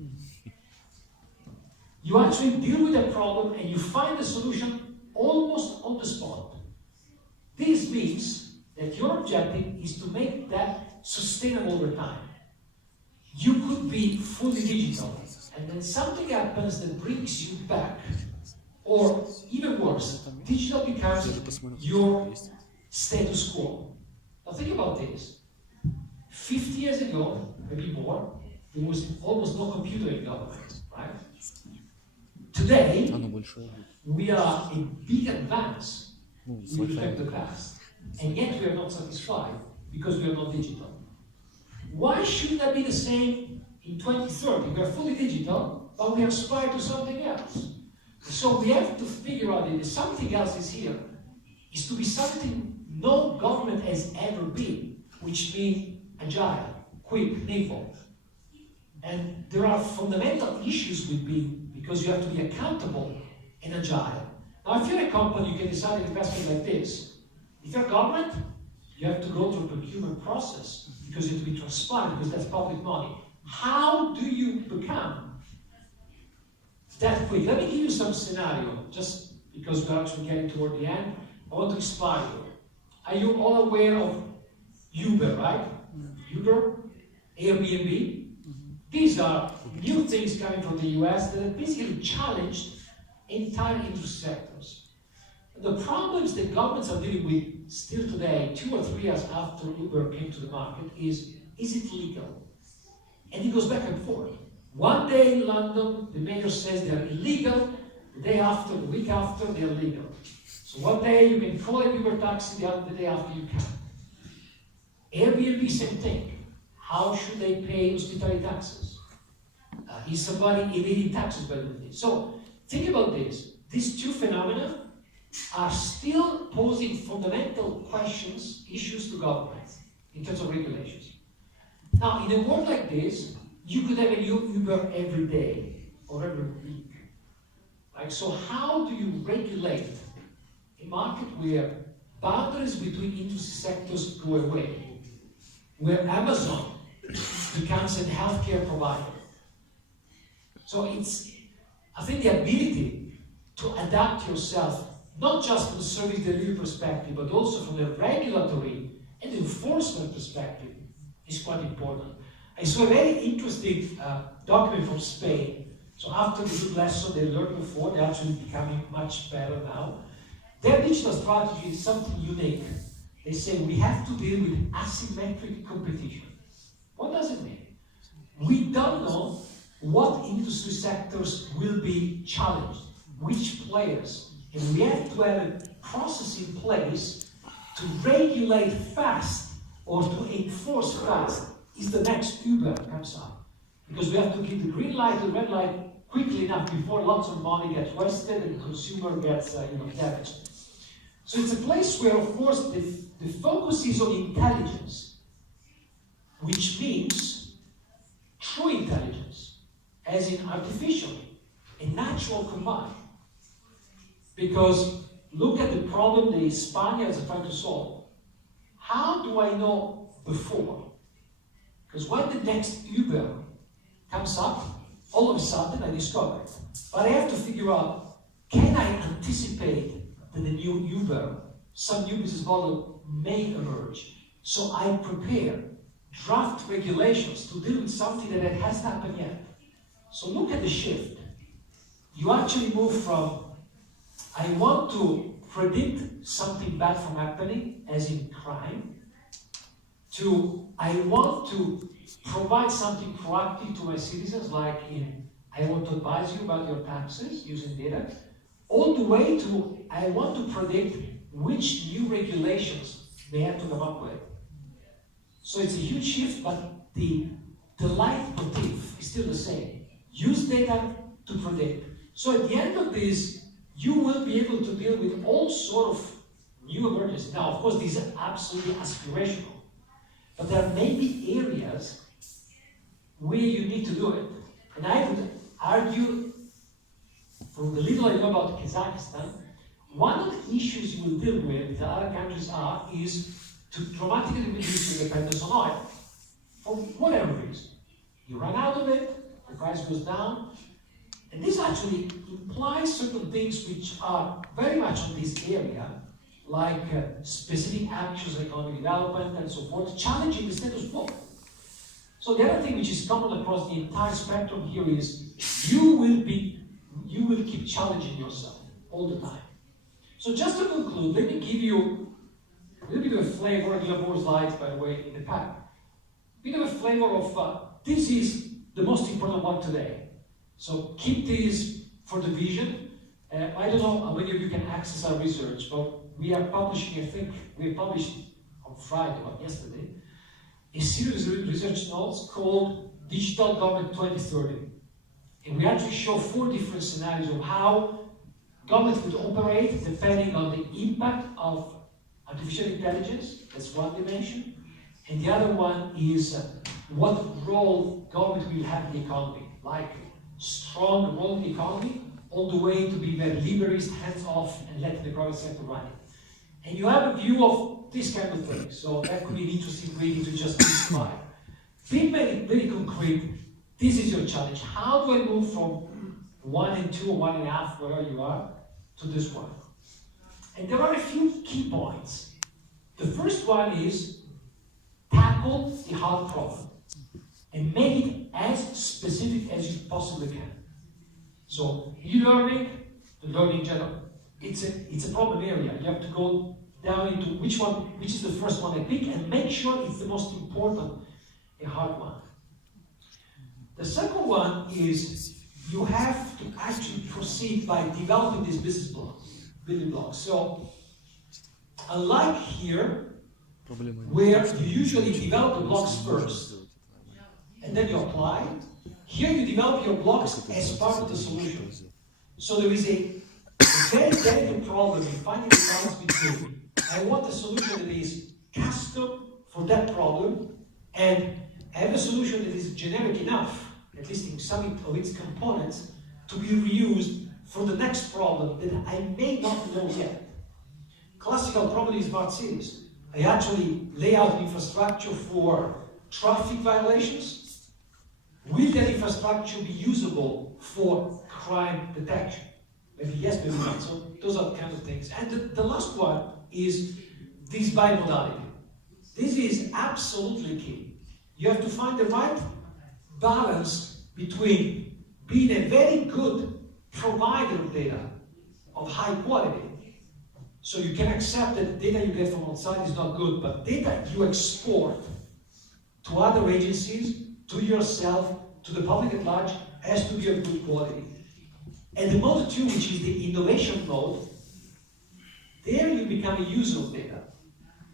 You actually deal with that problem and you find a solution almost on the spot. This means that your objective is to make that sustainable over time. You could be fully digital, and then something happens that brings you back. Or even worse, digital becomes your status quo. Now think about this. 50 years ago, maybe more, there was almost no computer in government, right? Today, we are a big advance with respect to the past, and yet we are not satisfied because we are not digital. Why should that be the same in 2030? We are fully digital, but we aspire to something else. So we have to figure out that something else is here, is to be something no government has ever been, which means agile, quick, nimble. And there are fundamental issues with being, because you have to be accountable and agile. Now, if you're a company, you can decide an investment like this. If you're a government, You have to go through a procurement process because you have to be transparent because that's public money. How do you become that quick? Let me give you some scenario, just because we're actually getting toward the end. I want to inspire you. Are you all aware of Uber, right? Uber, Airbnb. These are new things coming from the US that have basically challenged entire industry sectors. The problems that governments are dealing with still today, 2 or 3 years after Uber came to the market, is it legal? And it goes back and forth. One day in London, the mayor says they're illegal. The day after, the week after, they're legal. So one day you can call an Uber taxi, the day after you can't. Airbnb, same thing. How should they pay hospitality taxes? Is somebody evading taxes by doing this? So think about this. These two phenomena are still posing fundamental questions, issues to governments in terms of regulations. Now, in a world like this, you could have a new Uber every day or every week. Like, so how do you regulate a market where boundaries between industry sectors go away? Where Amazon becomes a healthcare provider. So I think the ability to adapt yourself, not just from the service delivery perspective, but also from the regulatory and enforcement perspective, is quite important. I saw a very interesting document from Spain. So after the good lesson they learned before, they're actually becoming much better now. Their digital strategy is something unique. They say we have to deal with asymmetric competition. What does it mean? We don't know what industry sectors will be challenged, which players, and we have to have a process in place to regulate fast or to enforce fast. Is the next Uber comes up. Because we have to give the green light to the red light quickly enough before lots of money gets wasted and the consumer gets damaged. So it's a place where, of course, the focus is on intelligence, which means true intelligence, as in artificial and natural combined. Because look at the problem the Spaniards are trying to solve. How do I know before? Because when the next Uber comes up, all of a sudden I discover it. But I have to figure out, can I anticipate that the new Uber, some new business model may emerge? So I prepare draft regulations to deal with something that hasn't happened yet. So look at the shift. You actually move from, I want to predict something bad from happening, as in crime, to I want to provide something proactive to my citizens, like in I want to advise you about your taxes using data, all the way to I want to predict which new regulations they have to come up with. So it's a huge shift, but the leitmotif is still the same. Use data to predict. So at the end of this, you will be able to deal with all sort of new emergencies. Now, of course, these are absolutely aspirational, but there may be areas where you need to do it. And I would argue, from the little I know about Kazakhstan, one of the issues you will deal with that other countries is to dramatically reduce your dependence on oil, for whatever reason. You run out of it, the price goes down, and this actually implies certain things which are very much on this area, like specific actions, economic development, and so forth, challenging the status quo. So the other thing which is common across the entire spectrum here is you will keep challenging yourself all the time. So just to conclude, let me give you a little bit of a flavor. You have more slides, by the way, in the pack. A bit of a flavor of this is the most important one today. So keep this for the vision. I don't know how many of you can access our research, but we are publishing, I think, we published on Friday, or yesterday, a series of research notes called Digital Government 2030. And we actually show 4 different scenarios of how government would operate depending on the impact of artificial intelligence, that's one dimension. And the other one is what role government will have in the economy, like strong role in the economy, all the way to be very liberalist, hands-off, and letting the private sector run it. and you have a view of this kind of thing. So that could be an interesting reading to just describe. Being very concrete, this is your challenge. How do I move from 1 and 2 or 1.5, wherever you are, to this one? And there are a few key points. The first one is tackle the hard problem and make it as specific as you possibly can. So e-learning, the learning general, it's a problem area. You have to go down into which is the first one I pick, and make sure it's the most important, a hard one. The second one is you have to actually proceed by developing these building blocks. So unlike here, where you usually develop the blocks first, and then you apply, here you develop your blocks as part of the solution. So there is a very delicate problem in finding the balance between I want a solution that is custom for that problem, and I have a solution that is generic enough, at least in some of its components, to be reused for the next problem that I may not know yet. Classical problem is smart cities. I actually lay out infrastructure for traffic violations. Will that infrastructure be usable for crime detection? Maybe yes, maybe not. So those are the kind of things. And the last one is this bimodality. This is absolutely key. You have to find the right balance between being a very good provider of data of high quality. So you can accept that the data you get from outside is not good, but data you export to other agencies, to yourself, to the public at large, has to be of good quality. And the mode 2, which is the innovation mode, there you become a user of data.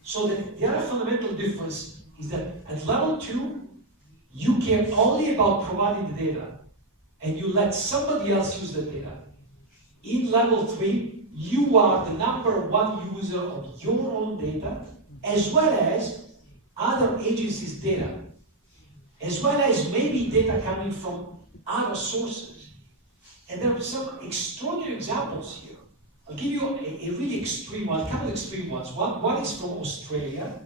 So the other fundamental difference is that at level 2, you care only about providing the data, and you let somebody else use the data. In level 3, you are the #1 user of your own data, as well as other agencies' data, as well as maybe data coming from other sources. And there are some extraordinary examples here. I'll give you a really extreme one, a couple of extreme ones. One is from Australia,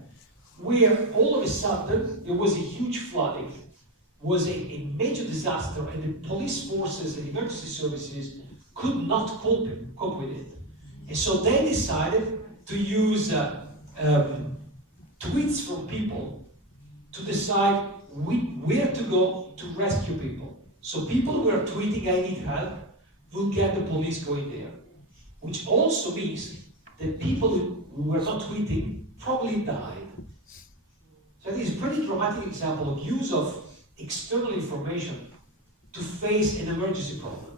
where all of a sudden there was a huge flooding, was a major disaster, and the police forces and emergency services could not cope with it. And so they decided to use tweets from people to decide where to go to rescue people. So people who are tweeting, "I need help," will get the police going there. Which also means that people who were not tweeting probably died. So this is a pretty dramatic example of use of external information to face an emergency problem.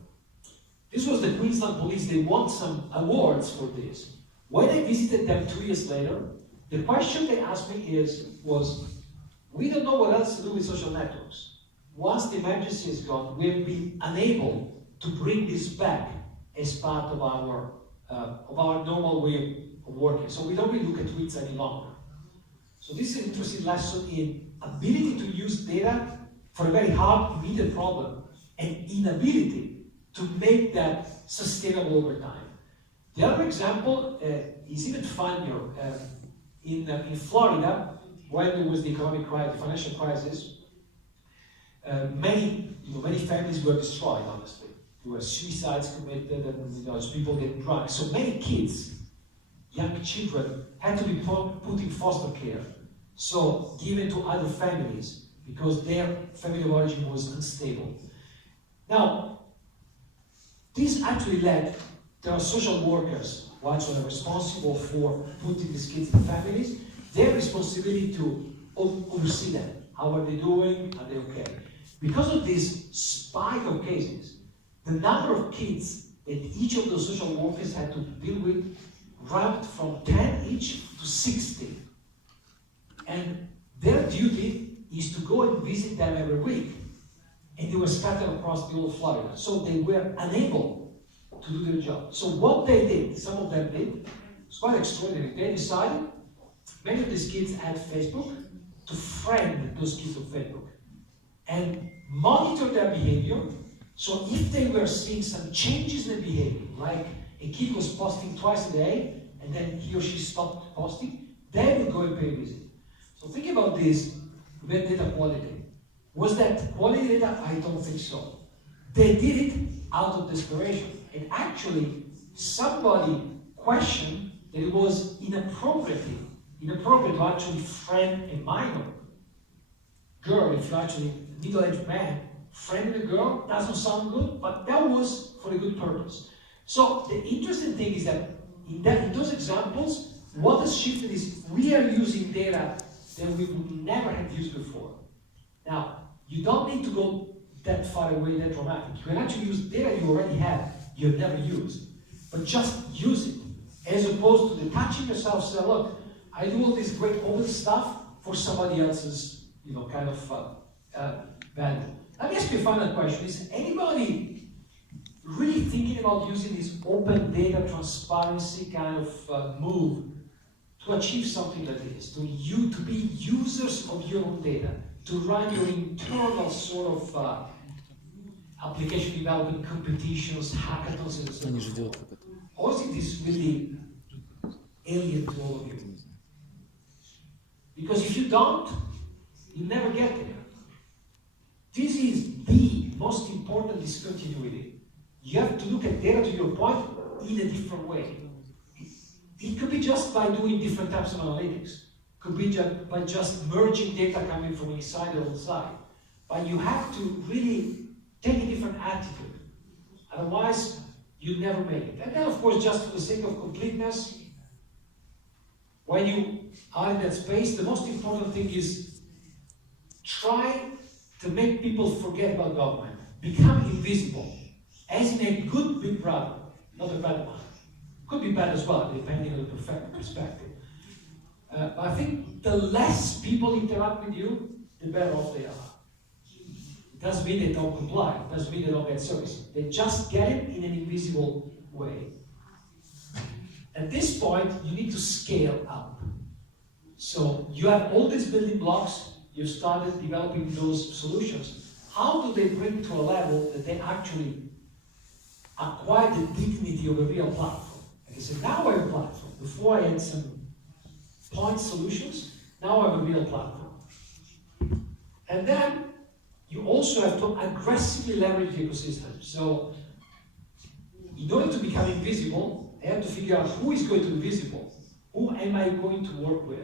This was the Queensland Police. They won some awards for this. When I visited them 2 years later, the question they asked me was, we don't know what else to do with social networks. Once the emergency is gone, we have been unable to bring this back as part of our normal way of working. So we don't really look at tweets any longer. So this is an interesting lesson in ability to use data for a very hard, immediate problem, and inability to make that sustainable over time. The other example is even funnier. In Florida, when there was the economic crisis, financial crisis, many families were destroyed, honestly. There were suicides committed, and people get drunk. So many kids, young children, had to be put in foster care. So given to other families because their family of origin was unstable. Now, this actually led, there are social workers who are responsible for putting these kids in families. Their responsibility to oversee them. How are they doing? Are they okay? Because of this spike of cases, the number of kids that each of those social workers had to deal with ramped from 10 each to 60. And their duty is to go and visit them every week. And they were scattered across the whole of Florida. So they were unable to do their job. So what they did, some of them did, it's quite extraordinary. They decided, many of these kids had Facebook, to friend those kids on Facebook and monitor their behavior. So if they were seeing some changes in the behavior, like a kid was posting twice a day and then he or she stopped posting, they will go and pay a visit. So think about this, with data quality. Was that quality data? I don't think so. They did it out of desperation. And actually, somebody questioned that it was inappropriate to actually friend a minor girl. If you actually, a middle-aged man, friending a girl, doesn't sound good, but that was for a good purpose. So the interesting thing is that in those examples, what has shifted is we are using data that we would never have used before. Now, you don't need to go that far away, that dramatic. You can actually use data you already have, you have never used, but just use it, as opposed to detaching yourself, say, look, I do all this great open stuff for somebody else's, kind of value. Let me ask you a final question. Is anybody really thinking about using this open data transparency kind of move to achieve something like this? To be users of your own data, to run your internal sort of application development competitions, hackathons, and so forth? Or is this really alien to all of you? Because if you don't, you never get there. This is the most important discontinuity. You have to look at data, to your point, in a different way. It could be just by doing different types of analytics. Could be by just merging data coming from inside or outside. But you have to really take a different attitude. Otherwise, you never make it. And then, of course, just for the sake of completeness, when you are in that space, the most important thing is try to make people forget about government. Become invisible. As in a good big brother, not a bad one. Could be bad as well, depending on the perspective. But I think the less people interact with you, the better off they are. It doesn't mean they don't comply. It doesn't mean they don't get service. They just get it in an invisible way. At this point, you need to scale up. So you have all these building blocks. You've started developing those solutions. How do they bring to a level that they actually acquire the dignity of a real platform? Like I said, now I have a platform. Before I had some point solutions, now I have a real platform. And then you also have to aggressively leverage the ecosystem. So in order to become invisible, I have to figure out who is going to be visible. Who am I going to work with?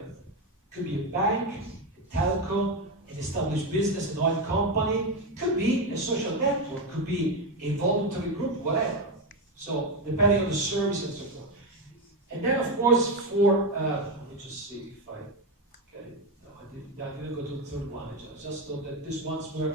Could be a bank, a telco, an established business, an oil company. Could be a social network. Could be a voluntary group, whatever. So depending on the service and so forth. And then, of course, for let me just see if I get it. No, I didn't go to the third one. I just thought that this one's were.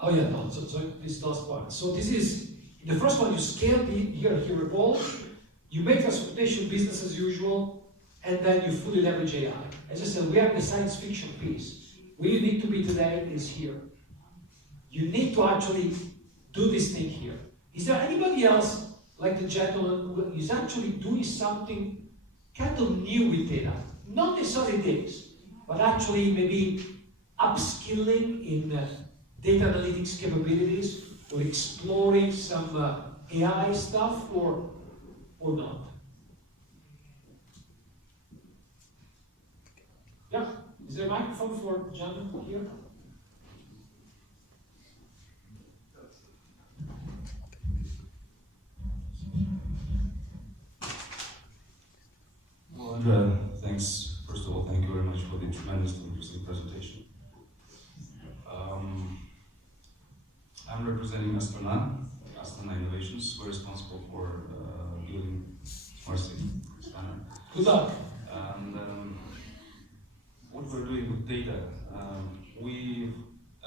Oh yeah, no. So this last one. So this is the first one. You scale here evolve. You make transportation business as usual, and then you fully leverage AI. As I said, we have the science fiction piece. Where you need to be today is here. You need to actually do this thing here. Is there anybody else, like the gentleman, who is actually doing something kind of new with data? Not necessarily this, but actually maybe upskilling in data analytics capabilities, or exploring some AI stuff, or not? Yeah, is there a microphone for the gentleman here? Well, Andrea, thanks. First of all, thank you very much for the tremendously interesting presentation. I'm representing Astana Innovations. We're responsible for building Smart City Astana. Good luck. And what we're doing with data, we've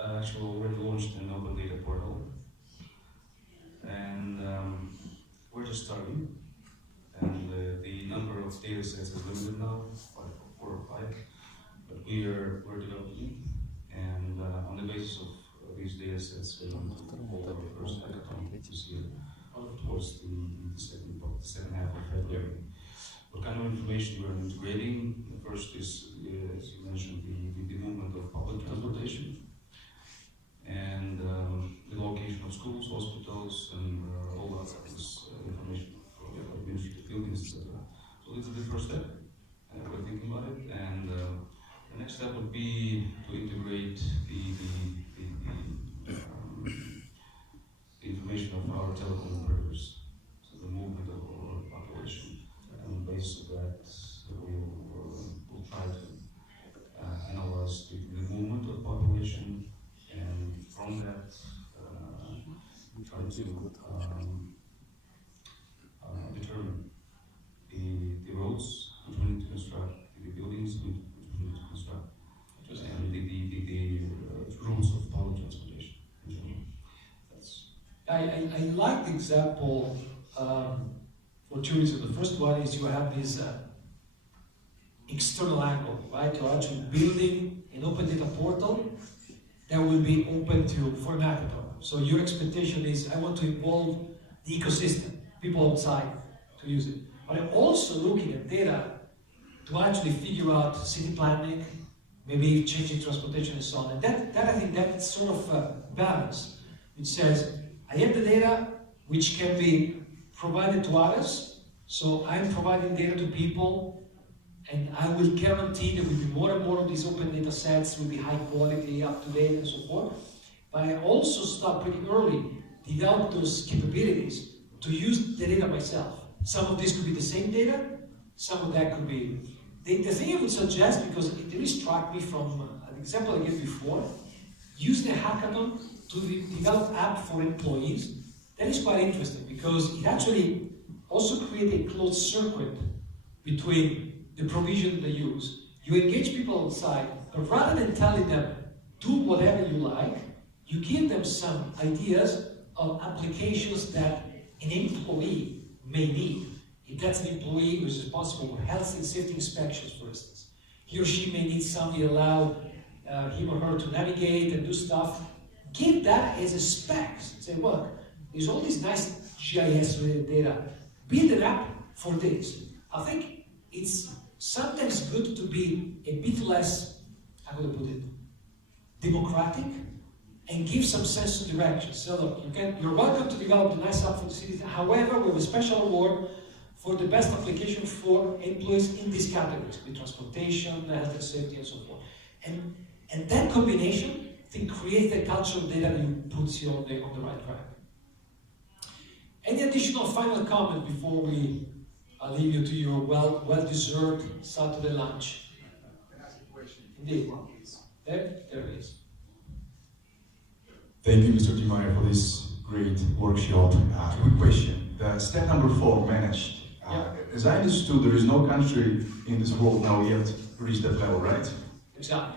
actually already launched an open data portal, and we're just starting. And the number of data sets is limited now, 4 or 5, but we're developing. And on the basis of these data sets, we're going to hold our first hackathon this year, towards the second half of February. What kind of information we're integrating? The first is, as you mentioned, the movement of public transportation, and the location of schools, hospitals, and all that this information for administrative buildings, etc. first step. We're thinking about it, and the next step would be to integrate the information of our telecom operators, so the movement of our population. And on the basis of that, we'll try to analyze the movement of population, and from that, try to determine the roads which we need to construct, the buildings which we need to construct, and the routes of public transportation in general. I like the example for two reasons. The first one is you have this external angle, right? You're actually building an open data portal that will be open to for marketer. So your expectation is, I want to involve the ecosystem, people outside to use it. But I'm also looking at data to actually figure out city planning, maybe changing transportation and so on. And that I think that sort of balance, which says, I have the data which can be provided to others, so I'm providing data to people, and I will guarantee there will be more and more of these open data sets, will be high quality, up to date, and so forth. But I also start pretty early, develop those capabilities to use the data myself. Some of this could be the same data, some of that could be. The thing I would suggest, because it really struck me from an example I gave before, using a hackathon to develop app for employees. That is quite interesting because it actually also creates a closed circuit between the provision they use. You engage people outside, but rather than telling them, do whatever you like, you give them some ideas of applications that an employee may need. If that's an employee who is responsible for health and safety inspections, for instance, he or she may need somebody to allow him or her to navigate and do stuff. Give that as a spec. Say, look, there's all this nice GIS-related data. Build an app for this. I think it's sometimes good to be a bit less, how would I put it, democratic, and give some sense of direction. So look, you're welcome to develop the nice app for the city. However, we have a special award for the best application for employees in these categories, with transportation, health and safety, and so forth. And that combination, I think, creates the culture of data that puts you on the right track. Any additional final comment before we leave you to your well-deserved Saturday lunch? Can I ask a question? Indeed. There it is. Thank you, Mr. Di Mayo, for this great workshop. Quick question. The step number 4, managed. As I understood, there is no country in this world now yet reached that level, right? Exactly.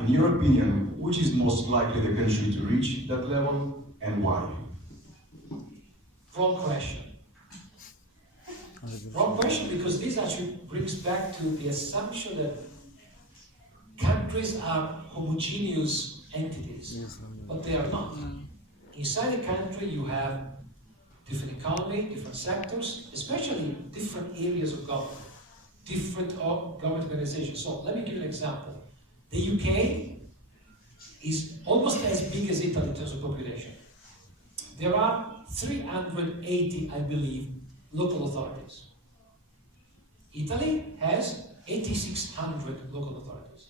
In your opinion, which is most likely the country to reach that level and why? Wrong question. Wrong question, because this actually brings back to the assumption that countries are homogeneous entities, but they are not. Inside a country you have different economy, different sectors, especially different areas of government, different government organizations. So let me give you an example. The UK is almost as big as Italy in terms of population. There are 380, I believe, local authorities. Italy has 8,600 local authorities.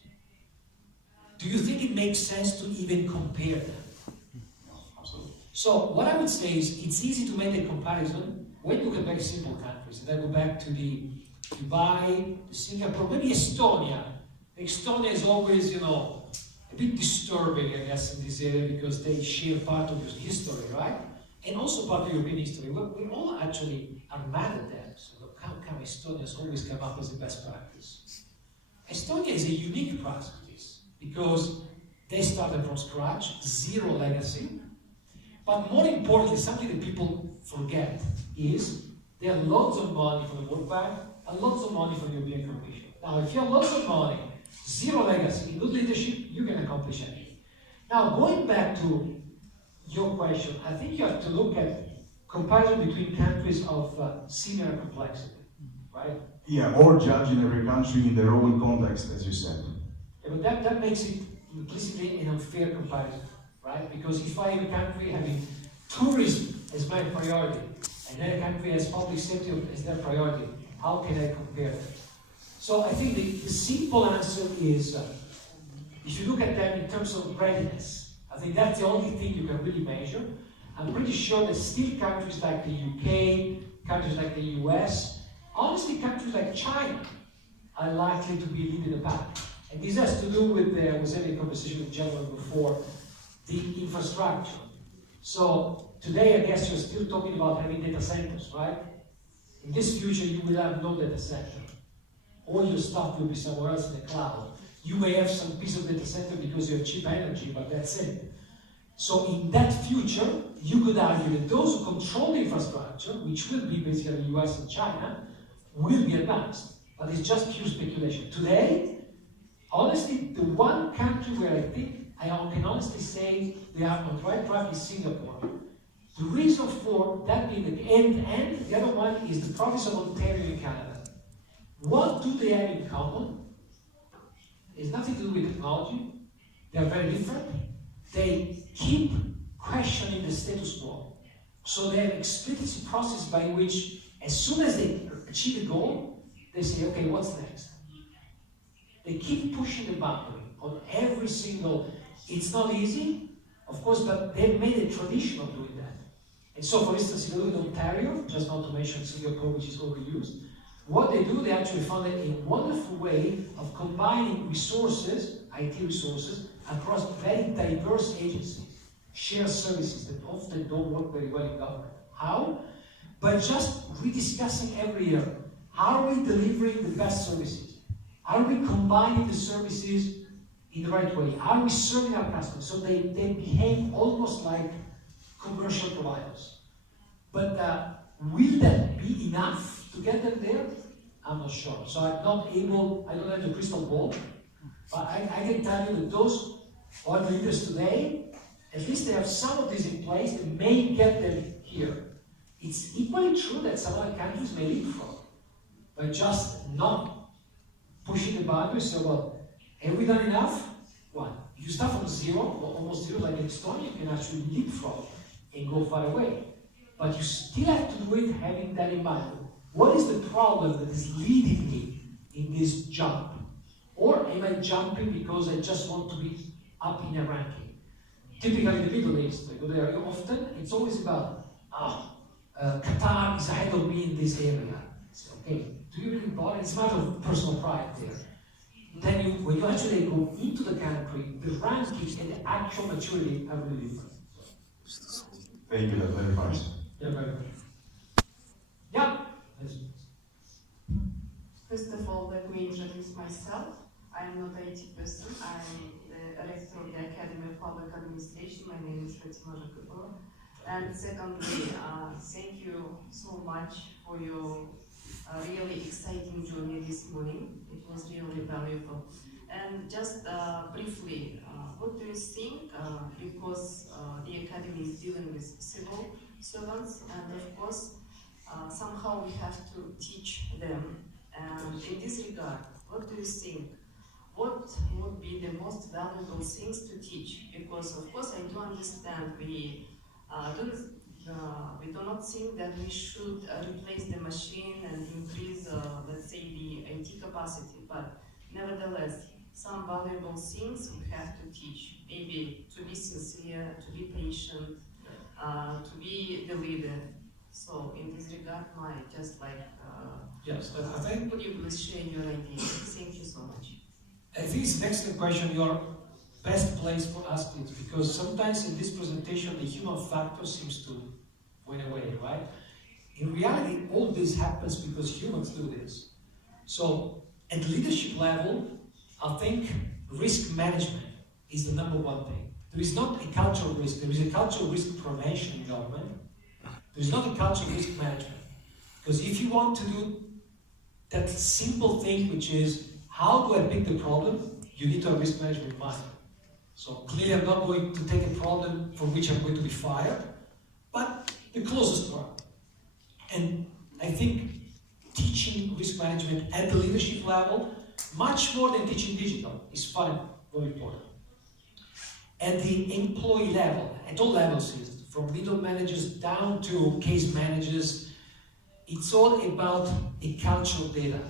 Do you think it makes sense to even compare them? Absolutely. So what I would say is it's easy to make a comparison when you look at very simple countries. And I go back to the Dubai, the Singapore, maybe Estonia. Estonia is always, a bit disturbing, I guess, in this area because they share part of your history, right? And also part of European history. We all actually are mad at them. So look, how come Estonia's always come up as the best practice? Estonia is a unique practice because they started from scratch, zero legacy. But more importantly, something that people forget is there are lots of money from the World Bank and lots of money from the European Commission. Now, if you have lots of money, zero legacy, good leadership, you can accomplish anything. Now, going back to your question, I think you have to look at comparison between countries of similar complexity, right? Yeah, or judging every country in their own context, as you said. Yeah, but that makes it implicitly an unfair comparison, right? Because if I have a country having tourism as my priority, and then a country has public safety as their priority, How can I compare them? So I think the simple answer is, if you look at them in terms of readiness, I think that's the only thing you can really measure. I'm pretty sure that still countries like the UK, countries like the US, honestly countries like China are likely to be leading the pack. And this has to do with, I was having a conversation with General before, the infrastructure. So today I guess you're still talking about having data centers, right? In this future you will have no data center. All your stuff will be somewhere else in the cloud. You may have some piece of data center because you have cheap energy, but that's it. So in that future, you could argue that those who control the infrastructure, which will be basically the US and China, will be advanced. But it's just pure speculation. Today, honestly, the one country where I think I can honestly say they are on the right track is Singapore. The reason for that being the end, and the other one is the province of Ontario in Canada. What do they have in common? It's nothing to do with technology. They are very different. They keep questioning the status quo. So they have an explicit process by which, as soon as they achieve a goal, they say, okay, what's next? They keep pushing the boundary on every single, it's not easy, of course, but they've made a tradition of doing that. And so, for instance, if you look at Ontario, just not to mention Singapore, which is overused, what they do, they actually found a wonderful way of combining resources, IT resources, across very diverse agencies, share services that often don't work very well in government. How? By just rediscussing every year. How are we delivering the best services? Are we combining the services in the right way? Are we serving our customers? So they behave almost like commercial providers. But will that be enough to get them there? I'm not sure. So I'm not able, I don't have the crystal ball, but I can tell you that those oil leaders today, at least they have some of these in place that may get them here. It's equally true that some other countries may leapfrog by just not pushing the boundaries. So, well, have we done enough? Well, if you start from zero, or almost zero, like in Estonia, you can actually leapfrog and go far away. But you still have to do it having that in mind. What is the problem that is leading me in this jump? Or am I jumping because I just want to be up in a ranking? Typically in the Middle East, I go there often, it's always about, Qatar is ahead of me in this area. So, okay, do you really bother? It's a matter of personal pride there. Then when you actually go into the country, the ranking and the actual maturity are really different. Thank you, that clarifies. Yeah, very good. Yeah. First of all, let me introduce myself. I'm not an IT person. I'm the rector of the Academy of Public Administration. My name is Fatima Jakubova. And secondly, thank you so much for your really exciting journey this morning. It was really valuable. And just briefly, what do you think? Because the Academy is dealing with civil servants, and of course, somehow we have to teach them. And in this regard, what do you think? What would be the most valuable things to teach? Because of course I do understand we do not think that we should replace the machine and increase, let's say, the IT capacity. But nevertheless, some valuable things we have to teach. Maybe to be sincere, to be patient, to be the leader. So in this regard, Yes, I think. Could you please share your ideas? Thank you so much. I think it's an excellent question. You're best place for asking it, because sometimes in this presentation the human factor seems to win away, right? In reality, all this happens because humans do this. So at leadership level, I think risk management is the number one thing. There is not a cultural risk, there is a cultural risk prevention in government. There is not a cultural risk management. Because if you want to do that simple thing, which is how do I pick the problem, you need to have risk management in mind. So clearly I'm not going to take a problem for which I'm going to be fired, but the closest one. And I think teaching risk management at the leadership level, much more than teaching digital, is very important. At the employee level, at all levels, from middle managers down to case managers, it's all about a culture of data,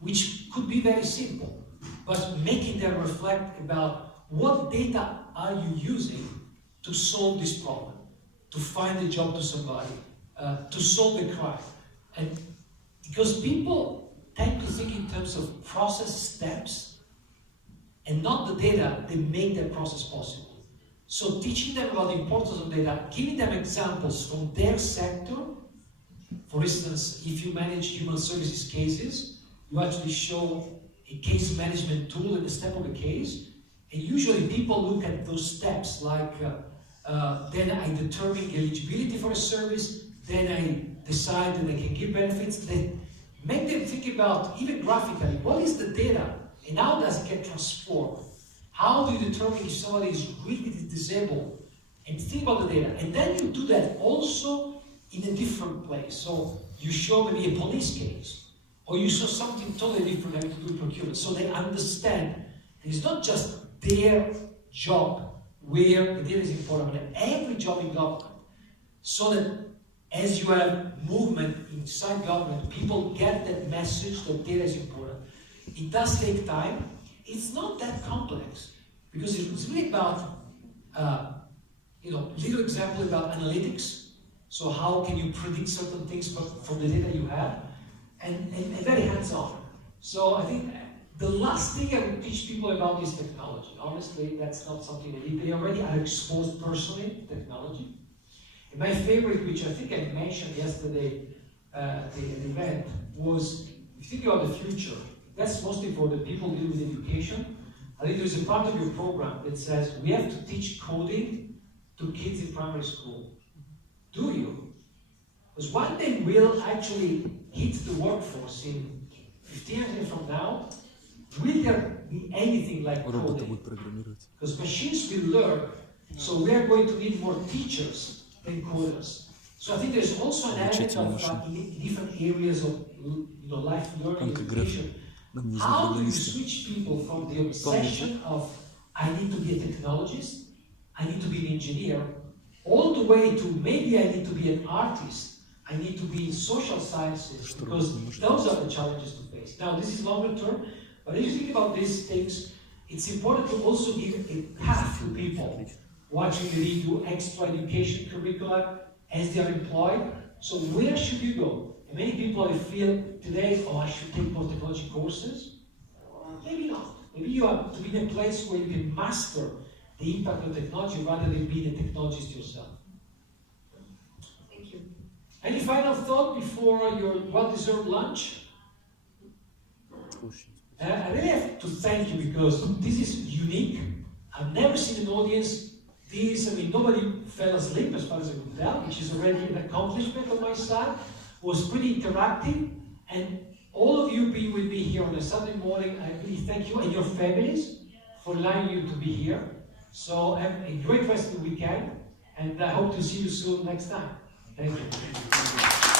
which could be very simple, but making them reflect about what data are you using to solve this problem, to find a job to somebody, to solve a crime. And because people tend to think in terms of process steps and not the data that make that process possible. So teaching them about the importance of data, giving them examples from their sector. For instance, if you manage human services cases, you actually show a case management tool at the step of a case, and usually people look at those steps like then I determine eligibility for a service, then I decide that I can give benefits, then make them think about, even graphically, what is the data and how does it get transformed? How do you determine if somebody is really disabled? And think about the data. And then you do that also in a different place. So you show maybe a police case, or you show something totally different having to do with procurement. So they understand that it's not just their job where the data is important, but every job in government. So that as you have movement inside government, people get that message that data is important. It does take time. It's not that complex, because it's really about, little example about analytics. So how can you predict certain things from the data you have, and very hands-on. So I think the last thing I would teach people about is technology. Honestly, that's not something they already are exposed personally to technology. And my favorite, which I think I mentioned yesterday at the event, was if you think about the future. That's mostly for the people dealing with education. I think there's a part of your program that says we have to teach coding to kids in primary school. Do you? Because one day we'll actually hit the workforce in 15 years from now. Will there be anything like coding? Because machines will learn, so we are going to need more teachers than coders. So I think there's also an element of in different areas of life learning education. How do you switch people from the obsession of I need to be a technologist, I need to be an engineer, all the way to maybe I need to be an artist, I need to be in social sciences, because those are the challenges to face. Now this is longer term, but as you think about these things, it's important to also give a path to people who actually do extra education curricula as they are employed. So where should you go? And many people feel today, I should take more technology courses. Maybe not. Maybe you have to be in a place where you can master the impact of technology rather than being a technologist yourself. Thank you. Any final thought before your well-deserved lunch? I really have to thank you, because this is unique. I've never seen an audience nobody fell asleep as far as I could tell, which is already an accomplishment on my side. It was pretty interactive, and all of you being with me here on a Sunday morning, I really thank you and your families for allowing you to be here. So have a great rest of the weekend, and I hope to see you soon next time. Thank you.